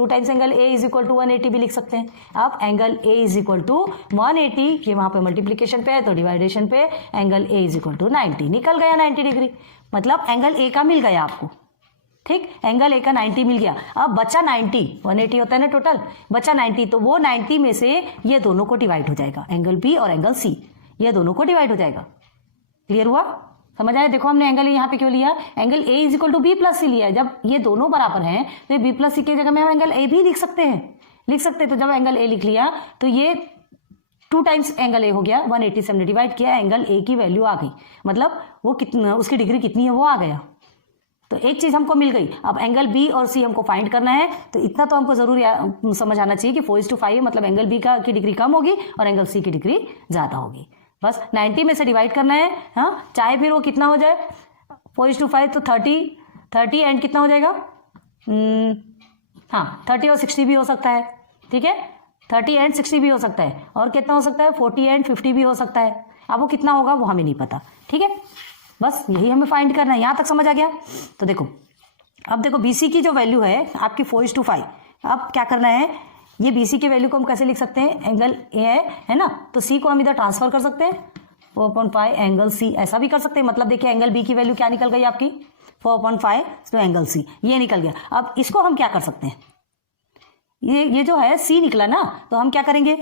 times angle A is equal to 180 भी लिख सकते हैं। अब angle A is equal to 180, ये वहां पे मल्टीप्लीकेशन पे है तो डिवाइडेशन पे, angle A is equal to 90, निकल गया 90 डिग्री, मतलब एंगल A का मिल गया आपको। ठीक, एंगल ए का 90 मिल गया। अब बचा 90, 180 होता है ना टोटल, बचा 90, तो वो 90 में से ये दोनों को डिवाइड हो जाएगा, एंगल बी और एंगल सी, ये दोनों को डिवाइड हो जाएगा। क्लियर हुआ, समझ आया? देखो हमने एंगल यहाँ पे क्यों लिया, angle A is equal to B plus C लिया है। जब ये दोनों बराबर हैं तो ये बी प्लस सी की जगह में हम एंगल ए भी लिख सकते हैं, तो जब एंगल ए लिख लिया तो ये 2 टाइम्स एंगल ए हो गया, 180 से हमने डिवाइड किया, एंगल ए की वैल्यू आ गई, मतलब वो कितना, उसकी डिग्री कितनी है वो आ गया। तो एक चीज हमको मिल गई। अब एंगल बी और सी हमको फाइंड करना है, तो इतना तो हमको जरूर समझ आना चाहिए कि 4:5 मतलब एंगल बी की डिग्री कम होगी और एंगल सी की डिग्री ज्यादा होगी। बस 90 में से डिवाइड करना है, हाँ, चाहे फिर वो कितना हो जाए 4:5, तो 30 एंड कितना हो जाएगा, हाँ 30 और 60 भी हो सकता है, ठीक है, 30 एंड 60 भी हो सकता है, और कितना हो सकता है 40 एंड 50 भी हो सकता है। अब वो कितना होगा वो हमें नहीं पता, ठीक है, बस यही हमें फाइंड करना है। यहाँ तक समझ आ गया? तो देखो, अब देखो BC की जो वैल्यू है आपकी 4:5, अब क्या करना है, ये BC की वैल्यू को हम कैसे लिख सकते हैं, एंगल ए है ना, तो C को हम इधर ट्रांसफर कर सकते हैं, 4.5 एंगल C, ऐसा भी कर सकते हैं। मतलब देखिए एंगल B की वैल्यू क्या निकल गई आपकी 4.5, तो एंगल C ये निकल गया। अब इसको हम क्या कर सकते हैं, ये जो है C निकला ना, तो हम क्या करेंगे,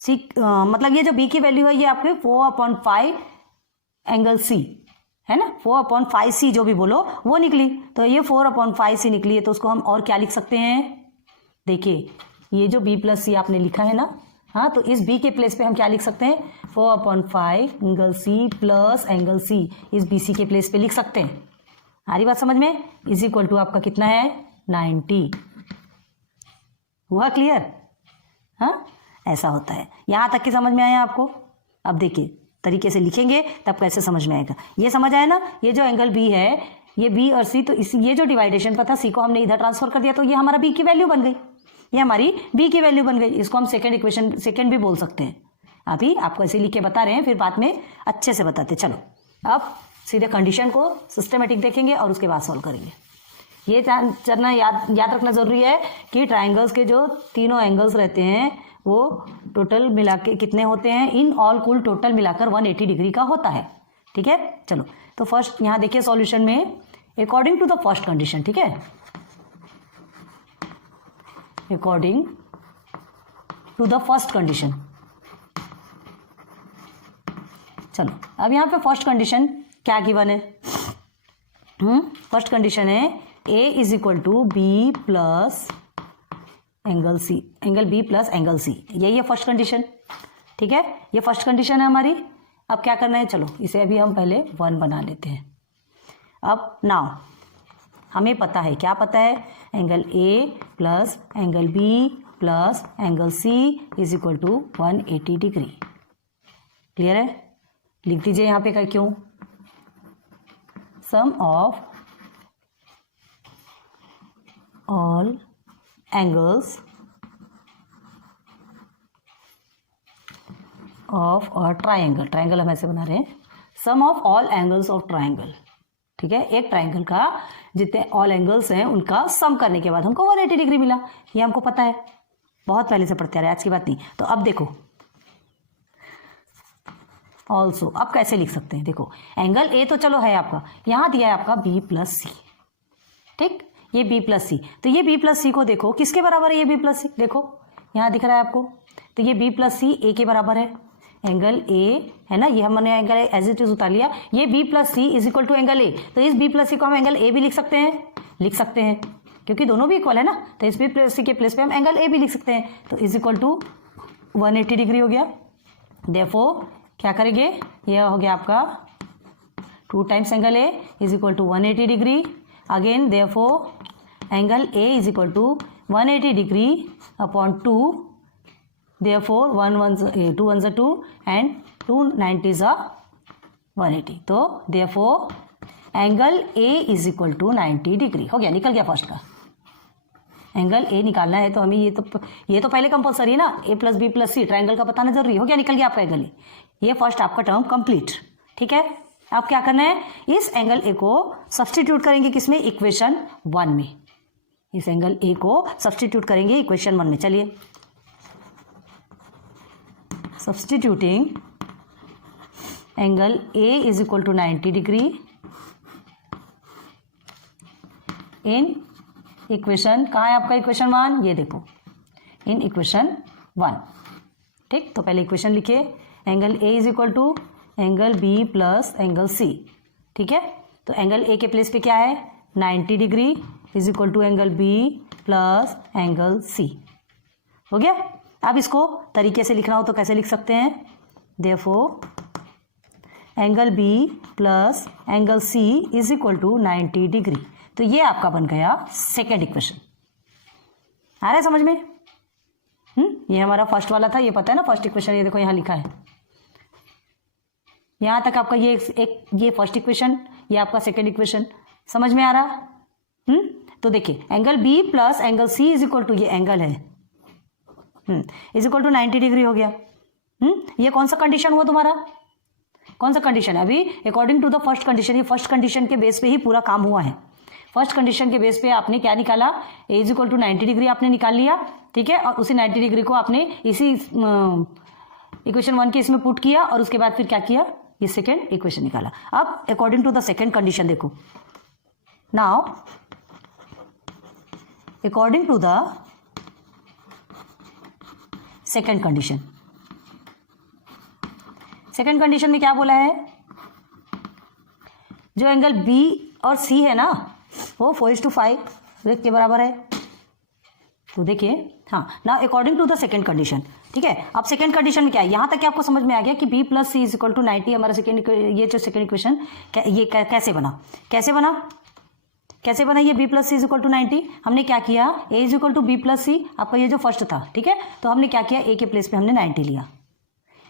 मतलब ये जो B की वैल्यू है ये आपके 4.5 एंगल C है ना, 4.5 C जो भी बोलो वो निकली, तो ये 4.5 C निकली है, तो उसको हम और क्या लिख सकते हैं, देखिए ये जो B प्लस C आपने लिखा है ना, हाँ, तो इस B के प्लेस पे हम क्या लिख सकते हैं, 4.5 angle C plus angle C, इस BC के प्लेस पे लिख सकते हैं। आ रही बात समझ में? इज इक्वल टू आपका कितना है 90। हुआ क्लियर? हाँ, ऐसा होता है। यहां तक की समझ में आया आपको? अब देखिए तरीके से लिखेंगे तब कैसे समझ में आएगा। ये समझ आया ना, ये जो एंगल बी है, ये बी और सी, तो ये जो डिवाइडेशन पर था सी को हमने इधर ट्रांसफर कर दिया, तो ये हमारा बी की वैल्यू बन गई, ये हमारी बी की वैल्यू बन गई। इसको हम सेकंड इक्वेशन, सेकंड भी बोल सकते हैं। अभी आपको ऐसे लिख के बता रहे हैं, फिर बाद में अच्छे से बताते। चलो अब सीधे कंडीशन को सिस्टमेटिक देखेंगे और उसके बाद सॉल्व करेंगे। ये चलना याद रखना जरूरी है कि ट्राइंगल्स के जो तीनों एंगल्स रहते हैं वो टोटल मिला के कितने होते हैं, इन ऑल कुल टोटल मिलाकर 180 डिग्री का होता है, ठीक है। चलो तो फर्स्ट यहाँ देखिए सॉल्यूशन में according to the first condition, ठीक है, according to the first condition. चलो अब यहाँ पे फर्स्ट कंडीशन क्या गिवन है, फर्स्ट कंडीशन है A is equal to B plus angle C, angle B plus angle C, यही है फर्स्ट कंडीशन, ठीक है, ये फर्स्ट कंडीशन है हमारी। अब क्या करना है, चलो इसे अभी हम पहले 1 बना लेते हैं। अब नाउ हमें पता है, क्या पता है, angle A plus angle B plus angle C is equal to 180 degree. Clear है? लिख दीजिए यहाँ पे क्या, क्यों, sum of all angles of और ट्राइंगल, ट्राइंगल हम ऐसे बना रहे हैं, sum of all angles of triangle, ठीक है, एक ट्राइंगल का जितने ऑल एंगल्स हैं उनका सम करने के बाद हमको 180 डिग्री मिला। ये हमको पता है, बहुत पहले से पढ़ते आ रहे, आज की बात नहीं। तो अब देखो ऑल्सो, अब कैसे लिख सकते हैं, देखो एंगल ए तो चलो है आपका, यहां दिया है आपका बी प्लस सी, ठीक, ये बी प्लस सी, तो ये बी प्लस सी को देखो किसके बराबर है, ये बी प्लस सी, देखो यहाँ दिख रहा है आपको, तो ये बी प्लस सी ए के बराबर है, एंगल ए है ना, ये हमने एंगल एज इट इज उतार लिया, ये B plus C is equal to angle A, तो इस बी प्लस सी को हम एंगल ए भी लिख सकते हैं, क्योंकि दोनों भी इक्वल है ना, तो इस बी प्लस सी के प्लेस पे हम एंगल ए भी लिख सकते हैं, तो इज इक्वल टू 180 डिग्री हो गया। देयरफॉर क्या करेंगे, ये हो गया आपका 2 times angle A is equal to 180 degree, again therefore angle A is equal to 180 degree upon 2, therefore 2 1 2 and 2 90 180, तो therefore angle A is equal to 90 degree हो गया, निकल गया फर्स्ट का एंगल ए निकालना है, तो हमें ये तो पहले कंपलसरी है ना, A plus B plus C triangle का बताना जरूरी हो गया, निकल गया आपका एंगल ए, ये फर्स्ट आपका टर्म कंप्लीट, ठीक है। अब क्या करना है, इस एंगल ए को सब्सटीट्यूट करेंगे किसमें, इक्वेशन 1 में, इस एंगल ए को सब्सटीट्यूट करेंगे इक्वेशन 1 में। चलिए substituting angle A is equal to 90 degree in equation, कहाँ है आपका इक्वेशन 1, ये देखो इन इक्वेशन 1। ठीक, तो पहले इक्वेशन लिखिए, angle A is equal to angle B plus angle C. ठीक है, तो एंगल ए के प्लेस पे क्या है 90 degree is equal to angle B plus angle C. हो गया। अब इसको तरीके से लिखना हो तो कैसे लिख सकते हैं, therefore angle B plus angle C is equal to 90 degree. तो ये आपका बन गया सेकेंड इक्वेशन। आ रहा है समझ में? ये हमारा फर्स्ट वाला था, ये पता है ना फर्स्ट इक्वेशन, ये देखो यहाँ लिखा है। यहां तक आपका ये फर्स्ट इक्वेशन, ये आपका सेकेंड इक्वेशन समझ में आ रहा। तो देखिए angle B plus angle C is equal to, ये एंगल है इज इक्वल टू 90 डिग्री हो गया। ये कौन सा कंडीशन हुआ तुम्हारा, कौन सा कंडीशन है अभी, according to the first condition. ये फर्स्ट कंडीशन के बेस पे ही पूरा काम हुआ है। फर्स्ट कंडीशन के बेस पे आपने क्या निकाला, ए इज इक्वल टू 90 डिग्री आपने निकाल लिया। ठीक है, और उसी 90 डिग्री को आपने इसी इक्वेशन 1 के इसमें पुट किया और उसके बाद फिर क्या किया, ये सेकेंड इक्वेशन निकाला। अब according to the second condition देखो, now according to the second condition, second condition में क्या बोला है, जो एंगल बी और सी है ना वो 4:5 के बराबर है। तो देखिए, हाँ ना according to the second condition. ठीक है, अब सेकेंड कंडीशन में क्या है, यहां तक कि आपको समझ में आ गया कि b plus C is equal to 90 हमारा सेकेंड, ये जो सेकेंड इक्वेशन ये कैसे बना, कैसे बना ये b plus C is equal to 90। हमने क्या किया, a is equal to B plus C, आपका ये जो फर्स्ट था। ठीक है, तो हमने क्या किया, a के प्लेस पे हमने 90 लिया,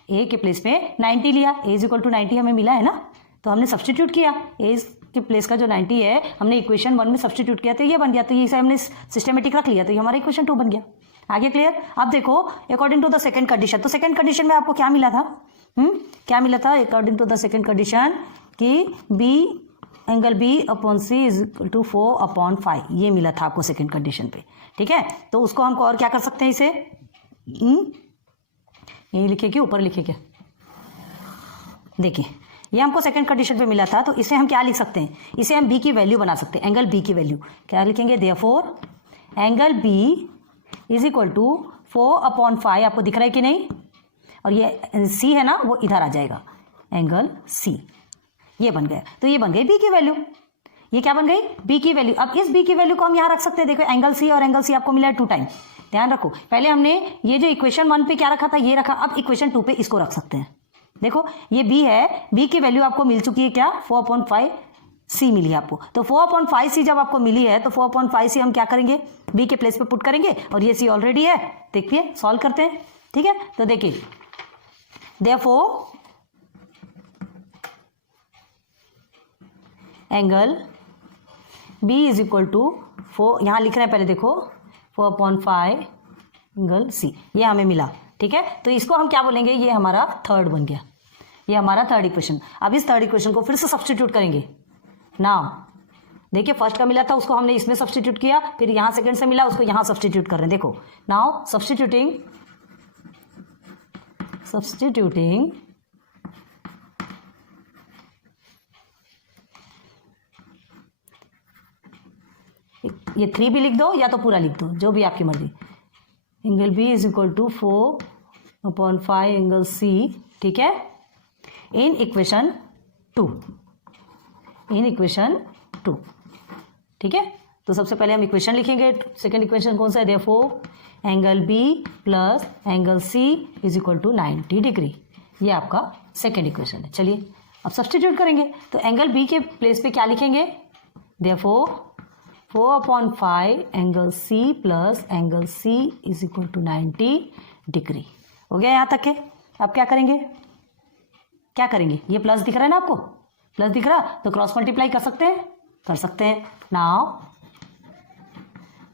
a के प्लेस पे 90 लिया, a इज इक्वल टू 90 हमें मिला है ना, तो हमने सब्सटीट्यूट किया, a के प्लेस का जो 90 है हमने इक्वेशन 1 में सब्सटीट्यूट किया तो ये बन गया। तो ये हमने सिस्टमेटिक रख लिया तो ये हमारा इक्वेशन 2 बन गया। आगे क्लियर। अब देखो according to the second condition, तो सेकंड कंडीशन में आपको क्या मिला था, क्या मिला था according to the second condition कि B angle B upon C is equal to 4/5, ये मिला था आपको सेकंड कंडीशन पे। ठीक है, तो उसको हम और क्या कर सकते हैं, इसे यही लिखे क्या ऊपर लिखे क्या, देखिए ये हमको सेकंड कंडीशन पे मिला था, तो इसे हम क्या लिख सकते हैं, इसे हम बी की वैल्यू बना सकते हैं, एंगल बी की वैल्यू क्या लिखेंगे, therefore angle B is equal to 4/5, आपको दिख रहा है कि नहीं, और ये सी है ना वो इधर आ जाएगा, एंगल सी ये बन गया। तो ये बन गई बी की वैल्यू, ये क्या बन गई, बी की वैल्यू। अब इस बी की वैल्यू को हम यहाँ रख सकते हैं, देखो एंगल सी और एंगल सी आपको मिला है 2 टाइम। ध्यान रखो, पहले हमने ये जो इक्वेशन 1 पे क्या रखा था, ये रखा, अब इक्वेशन 2 पे इसको रख सकते हैं। देखो ये b है, b की वैल्यू आपको मिल चुकी है क्या, 4/5 c मिली है आपको। तो 4/5 c जब आपको मिली है तो 4/5 c हम क्या करेंगे, b के प्लेस पे पुट करेंगे, और ये c ऑलरेडी है। देखिए सॉल्व करते हैं। ठीक है, तो देखिए therefore angle b is equal to 4, यहां लिख रहे हैं पहले देखो 4/5 एंगल c, ये हमें मिला। ठीक है, तो इसको हम क्या बोलेंगे, ये हमारा थर्ड बन गया, ये हमारा थर्ड इक्वेशन। अब इस थर्ड इक्वेशन को फिर से सब्स्टिट्यूट करेंगे ना, देखिए फर्स्ट का मिला था उसको हमने इसमें सब्स्टिट्यूट किया, फिर यहां सेकंड से मिला उसको यहां सब्स्टिट्यूट कर रहे हैं। देखो नाउ सब्स्टिट्यूटिंग ये 3 भी लिख दो या तो पूरा लिख दो, जो भी आपकी मर्जी। Angle B is equal to 4/5 angle C. ठीक है, इन इक्वेशन 2, इन इक्वेशन 2। ठीक है, तो सबसे पहले हम इक्वेशन लिखेंगे, सेकेंड इक्वेशन कौन सा है, therefore angle B plus angle C is equal to 90 degree, ये आपका सेकेंड इक्वेशन है। चलिए अब सब्स्टिट्यूट करेंगे, तो एंगल बी के प्लेस पे क्या लिखेंगे, therefore 4/5 angle C plus angle C is equal to 90 degree. हो गया यहाँ तक के। अब क्या करेंगे, क्या करेंगे, ये प्लस दिख रहा है ना आपको, प्लस दिख रहा, तो क्रॉस मल्टीप्लाई कर सकते हैं, कर सकते हैं। नाउ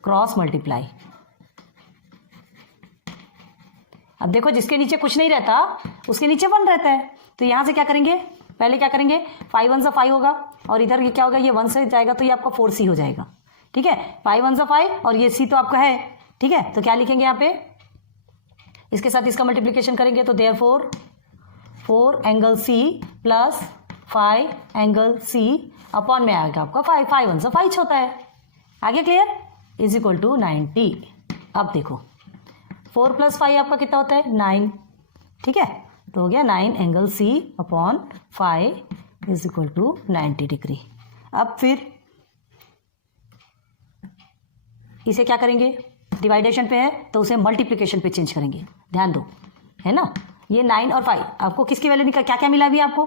क्रॉस मल्टीप्लाई, अब देखो जिसके नीचे कुछ नहीं रहता उसके नीचे 1 रहता है, तो यहां से क्या करेंगे, पहले क्या करेंगे, 5 1 से 5 होगा, और इधर ये क्या होगा, ये 1 से जाएगा तो ये आपका 4c हो जाएगा। ठीक है, 5 1 से 5 और ये c तो आपका है। ठीक है, तो क्या लिखेंगे यहाँ पे, इसके साथ इसका मल्टीप्लीकेशन करेंगे, तो therefore 4 angle c plus 5 angle c upon में आएगा आपका 5, 5 1 से 5 होता है। आगे क्लियर, इज इक्वल टू 90। अब देखो 4 + 5 आपका कितना होता है 9, ठीक है, तो हो गया 9 angle C upon 5 is equal to 90 degree. अब फिर इसे क्या करेंगे, डिवाइडेशन पे है तो उसे मल्टीप्लिकेशन पे चेंज करेंगे, ध्यान दो, है ना। ये 9 और 5 आपको किसकी वैल्यू निकल, क्या क्या मिला अभी आपको,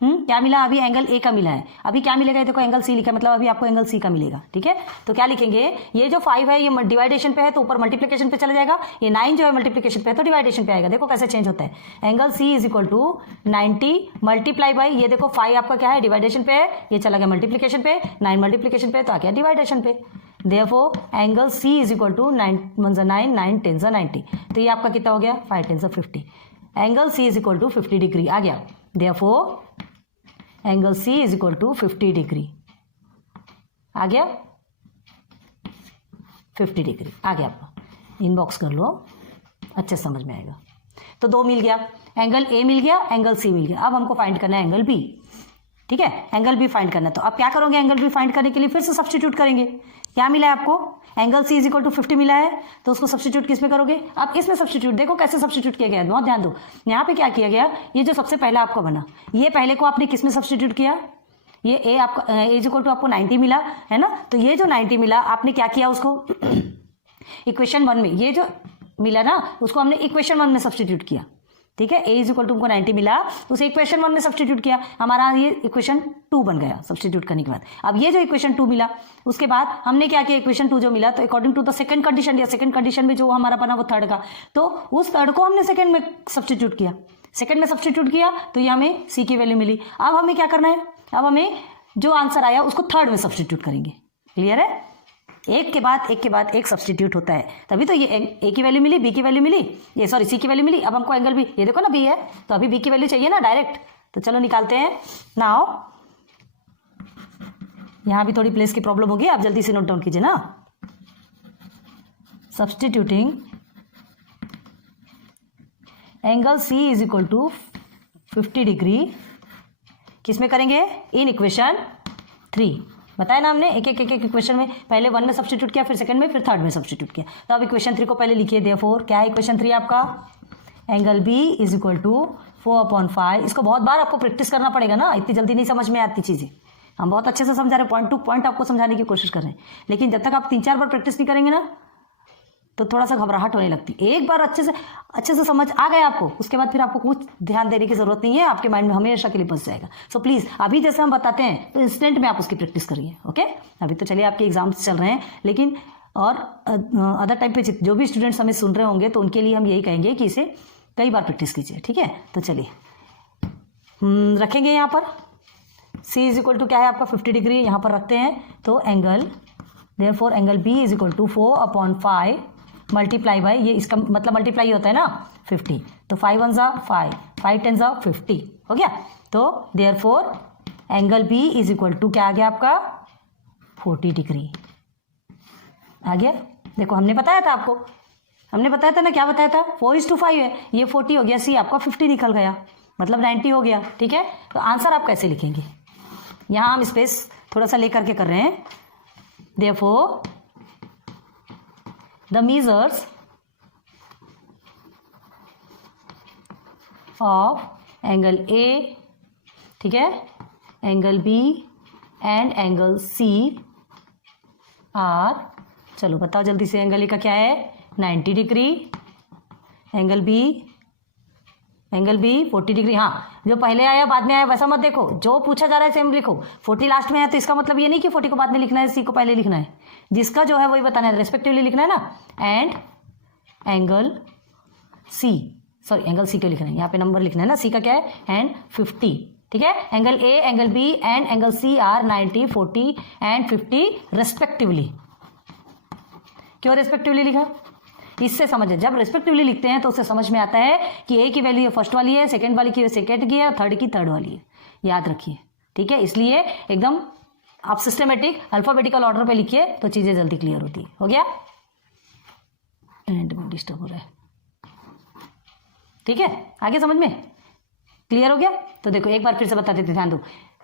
क्या मिला अभी, एंगल ए का मिला है। अभी क्या मिलेगा, ये देखो एंगल सी लिखा है, मतलब अभी आपको एंगल सी का मिलेगा, ठीक है। तो क्या लिखेंगे, ये जो 5 है ये डिवाइडेशन पे है तो ऊपर मल्टीप्लिकेशन पे चला जाएगा, ये 9 जो है मल्टीप्लिकेशन पे है तो डिवाइडेशन पे आएगा। देखो कैसे चेंज होता है, angle C is equal to 90 multiply by, ये देखो 5 आपका क्या है डिवाइडेशन पे है, ये चला गया मल्टीप्लिकेशन पे, 9 मल्टीप्लिकेशन पे तो आ गया डिवाइडेशन पे। Therefore angle C is equal to 9 × 9 9 × 10 90, तो ये आपका कितना हो गया 5 × 10 50, angle C is equal to 50 degree आ गया। Therefore angle C is equal to 50 degree आ गया, 50 डिग्री आ गया आपका, इनबॉक्स कर लो, अच्छे समझ में आएगा। तो 2 मिल गया, एंगल ए मिल गया, एंगल सी मिल गया। अब हमको फाइंड करना है एंगल बी, ठीक है, एंगल बी फाइंड करना है। तो अब क्या करोगे, एंगल बी फाइंड करने के लिए फिर से सब्स्टिट्यूट करेंगे। क्या मिला है आपको, angle C is equal to 50 मिला है, तो उसको सब्स्टिट्यूट किस में करोगे, अब इसमें सब्स्टिट्यूट, देखो कैसे सब्स्टिट्यूट किया गया है, बहुत ध्यान दो। यहाँ पे क्या किया गया, ये जो सबसे पहला आपको बना, ये पहले को आपने किस में सब्स्टिट्यूट किया, ये ए आपका ए इज इक्वल टू आपको 90 मिला है ना, तो ये जो 90 मिला आपने क्या किया उसको इक्वेशन 1 में, ये जो मिला ना उसको हमने इक्वेशन 1 में सब्स्टिट्यूट किया, ठीक है। ए इज इक्वल टू हमको 90 मिला, उसे इक्वेशन 1 में सब्स्टिट्यूट किया, हमारा ये इक्वेशन 2 बन गया सब्स्टिट्यूट करने के बाद। अब ये जो इक्वेशन 2 मिला उसके बाद हमने क्या किया, इक्वेशन 2 जो मिला तो according to the second condition दिया, सेकंड कंडीशन में जो हमारा बना वो थर्ड का, तो उस थर्ड को हमने सेकंड में सब्स्टिट्यूट किया, सेकंड में सब्स्टिट्यूट किया तो ये हमें सी की वैल्यू मिली। अब हमें क्या करना है, अब हमें जो आंसर आया उसको थर्ड में सब्स्टिट्यूट करेंगे, क्लियर है, एक के बाद एक सब्स्टिट्यूट होता है, तभी तो ये ए की वैल्यू मिली, बी की वैल्यू मिली, ये सॉरी सी की वैल्यू मिली। अब हमको एंगल बी, ये देखो ना बी है तो अभी बी की वैल्यू चाहिए ना डायरेक्ट, तो चलो निकालते हैं। नाउ यहां भी थोड़ी प्लेस की प्रॉब्लम होगी, आप जल्दी से नोट डाउन कीजिए ना। Substituting angle C is equal to 50 degree किस में करेंगे, इन इक्वेशन 3 बताया ना हमने, एक इक्वेशन में पहले 1 में सब्स्टिट्यूट किया, फिर सेकंड में, फिर थर्ड में सब्स्टिट्यूट किया। तो अब इक्वेशन 3 को पहले लिखिए, देयरफॉर क्या है इक्वेशन 3 आपका, angle B is equal to 4/5। इसको बहुत बार आपको प्रैक्टिस करना पड़ेगा ना, इतनी जल्दी नहीं समझ में आती चीजें, हम बहुत अच्छे से समझा रहे हैं, पॉइंट टू पॉइंट आपको समझाने की कोशिश कर रहे हैं, लेकिन जब तक आप 3-4 बार प्रैक्टिस नहीं करेंगे ना तो थोड़ा सा घबराहट होने लगती। एक बार अच्छे से समझ आ गया आपको, उसके बाद फिर आपको कुछ ध्यान देने की जरूरत नहीं है, आपके माइंड में हमेशा के लिए बस जाएगा। सो प्लीज अभी जैसे हम बताते हैं तो इंस्टेंट में आप उसकी प्रैक्टिस करिए, ओके। अभी तो चलिए आपके एग्जाम्स चल रहे हैं, लेकिन और अदर टाइम पे जो भी स्टूडेंट्स हमें सुन रहे होंगे तो उनके लिए हम यही कहेंगे कि इसे कई बार प्रैक्टिस कीजिए, ठीक है। तो चलिए रखेंगे यहाँ पर C इज इक्वल टू क्या है आपका 50 डिग्री, यहाँ पर रखते हैं, तो angle therefore angle B is equal to 4/5 multiply by, ये इसका मतलब मल्टीप्लाई होता है ना 50, तो 5 1 जा 5, 5 10 जा 50 हो गया। तो therefore angle B is equal to क्या आ गया आपका 40 डिग्री आ गया। देखो हमने बताया था आपको, हमने बताया था ना, क्या बताया था, 4:5 है, ये 40 हो गया, सी आपका 50 निकल गया, मतलब 90 हो गया, ठीक है। तो आंसर आप कैसे लिखेंगे, यहाँ हम स्पेस थोड़ा सा लेकर के कर रहे हैं। Therefore the measures of angle A, ठीक है, angle B and angle C are, चलो बताओ जल्दी से, एंगल ए का क्या है 90 डिग्री, एंगल बी 40 डिग्री। हाँ, जो पहले आया बाद में आया वैसा मत देखो, जो पूछा जा रहा है सेम लिखो। 40 लास्ट में है तो इसका मतलब ये नहीं कि 40 को बाद में लिखना है, सी को पहले लिखना है, जिसका जो है वही बताना है, रेस्पेक्टिवली लिखना है ना। And angle C, sorry angle C क्यों लिखना है, यहाँ पे नंबर लिखना है ना, सी का क्या है एंड 50, ठीक है। Angle A, angle B and angle C are 90, 40 and 50 respectively. क्यों रेस्पेक्टिवली लिखा, इससे समझ, जब रेस्पेक्टिवली लिखते हैं तो उससे समझ में आता है कि ए की वैल्यू फर्स्ट वाली है, सेकंड वाली की सेकंड की है, थर्ड की थर्ड वाली है, याद रखिए, ठीक है। इसलिए एकदम आप सिस्टमेटिक अल्फाबेटिकल ऑर्डर पे लिखिए तो चीजें जल्दी क्लियर होती है। हो गया, एंड में डिस्टर्ब हो रहा है, ठीक है, आगे समझ में क्लियर हो गया। तो देखो एक बार फिर से बता देते, ध्यान दो,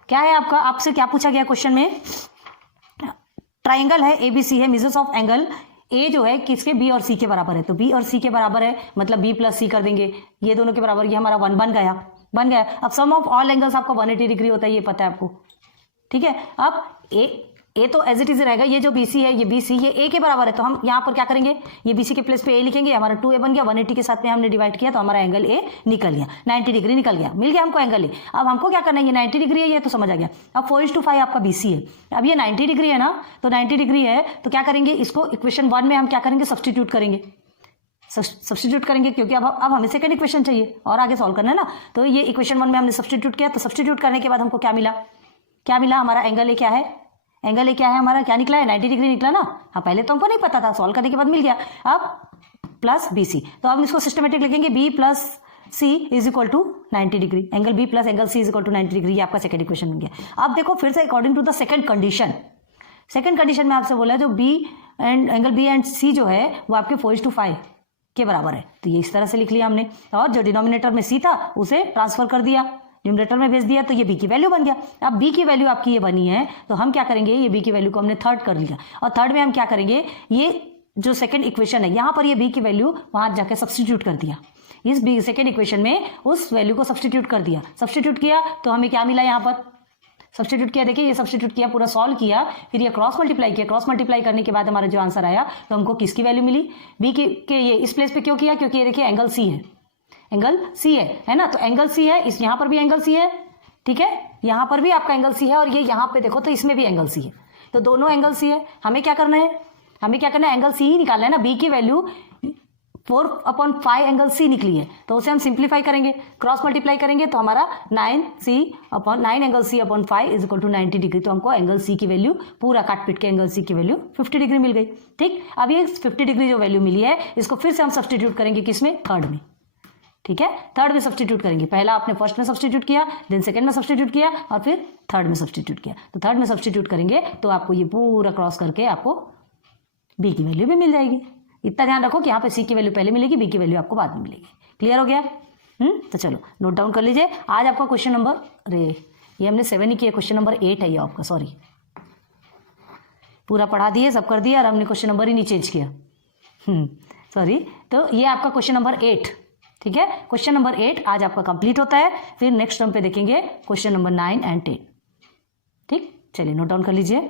क्या है आपका, आपसे क्या पूछा गया क्वेश्चन में, ट्राइंगल है ABC है, मेजर्स ऑफ एंगल ए जो है किसके, बी और सी के बराबर है, तो बी और सी के बराबर है मतलब बी प्लस सी कर देंगे, ये दोनों के बराबर, ये हमारा 1 बन गया। अब सम ऑफ ऑल एंगल्स आपका 180 डिग्री होता है, ये पता है आपको, ठीक है। अब ए तो एज इट इज रहेगा, ये जो BC है ये BC ये A के बराबर है, तो हम यहाँ पर क्या करेंगे, ये BC के प्लेस पे A लिखेंगे, हमारा 2A बन गया, 180 के साथ में हमने डिवाइड किया तो हमारा एंगल A निकल गया, 90 डिग्री निकल गया, मिल गया हमको एंगल A। अब हमको क्या करना है, ये 90 डिग्री है, ये तो समझ आ गया। अब 4:5 आपका BC है, अब ये 90 डिग्री है ना, तो 90 डिग्री है तो क्या करेंगे, इसको इक्वेशन 1 में हम क्या करेंगे, सब्सटीट्यूट करेंगे क्योंकि अब हमें सेकंड इक्वेशन चाहिए और आगे सॉल्व करना है ना, तो ये इक्वेशन 1 में हमने सब्सटीट्यूट किया, तो सब्सटीट्यूट करने के बाद हमको क्या मिला, हमारा एंगल A क्या है, हमारा क्या निकला है, 90 डिग्री निकला ना। हाँ पहले तो हमको नहीं पता था, सॉल्व करने के बाद मिल गया। अब प्लस BC, तो हम इसको सिस्टमेटिक लिखेंगे, B plus C is equal to 90 degree, angle B plus angle C is equal to 90 degree, ये आपका सेकंड इक्वेशन बन गया। अब देखो फिर से according to the second condition में आपसे बोला जो B and angle B and C जो है वो आपके 4:5 के बराबर है, तो ये इस तरह से लिख लिया हमने, और जो डिनोमिनेटर में C था उसे ट्रांसफर कर दिया, न्यूमरेटर में भेज दिया, तो ये B की वैल्यू बन गया। अब B की वैल्यू आपकी ये बनी है, तो हम क्या करेंगे, ये B की वैल्यू को हमने थर्ड कर लिया, और थर्ड में हम क्या करेंगे, ये जो सेकंड इक्वेशन है यहाँ पर ये B की वैल्यू वहां जाके सब्सटीट्यूट कर दिया, इस B सेकंड इक्वेशन में उस वैल्यू को सब्सटीट्यूट कर दिया, सब्सटीट्यूट किया तो हमें क्या मिला, यहाँ पर सब्सटीट्यूट किया, देखिए ये सब्सटीट्यूट किया, पूरा सॉल्व किया, फिर ये क्रॉस मल्टीप्लाई किया, क्रॉस मल्टीप्लाई करने के बाद हमारा जो आंसर आया तो हमको किसकी वैल्यू मिली, B के ये इस प्लेस पे क्यों किया, क्योंकि ये देखिए एंगल C है ना, तो एंगल C है, इस यहाँ पर भी एंगल C है, ठीक है, यहाँ पर भी आपका एंगल C है, और ये यहाँ पे देखो तो इसमें भी एंगल C है, तो दोनों एंगल C है। हमें क्या करना है, एंगल C ही निकालना है ना, B की वैल्यू 4/5 एंगल C निकली है, तो उसे हम सिंप्लीफाई करेंगे, क्रॉस मल्टीप्लाई करेंगे तो हमारा 9 angle C/5 is equal to 90 degree, तो हमको एंगल C की वैल्यू पूरा काट पीट के एंगल C की वैल्यू 50 डिग्री मिल गई। ठीक, अब ये 50 डिग्री जो वैल्यू मिली है इसको फिर से हम सब्सटीट्यूट करेंगे, किसमें, थर्ड में, ठीक है, थर्ड में सब्सटीट्यूट करेंगे, पहला आपने फर्स्ट में सब्सटीट्यूट किया, देन सेकंड में सब्सटीट्यूट किया, और फिर थर्ड में सब्सटीट्यूट किया, तो थर्ड में सब्सटीट्यूट करेंगे तो आपको ये पूरा क्रॉस करके आपको B की वैल्यू भी मिल जाएगी। इतना ध्यान रखो कि यहाँ पे C की वैल्यू पहले मिलेगी, B की वैल्यू आपको बाद में मिलेगी। क्लियर हो गया? तो चलो नोट डाउन कर लीजिए। आज आपका क्वेश्चन नंबर, अरे ये हमने 7 ही किया, क्वेश्चन नंबर 8 है ये आपका, सॉरी, पूरा पढ़ा दिए, सब कर दिया, और हमने क्वेश्चन नंबर ही नहीं चेंज किया, सॉरी। तो ये आपका क्वेश्चन नंबर 8, ठीक है, क्वेश्चन नंबर 8 आज आपका कंप्लीट होता है। फिर नेक्स्ट टर्म पे देखेंगे क्वेश्चन नंबर 9 एंड 10। ठीक, चलिए नोट डाउन कर लीजिए।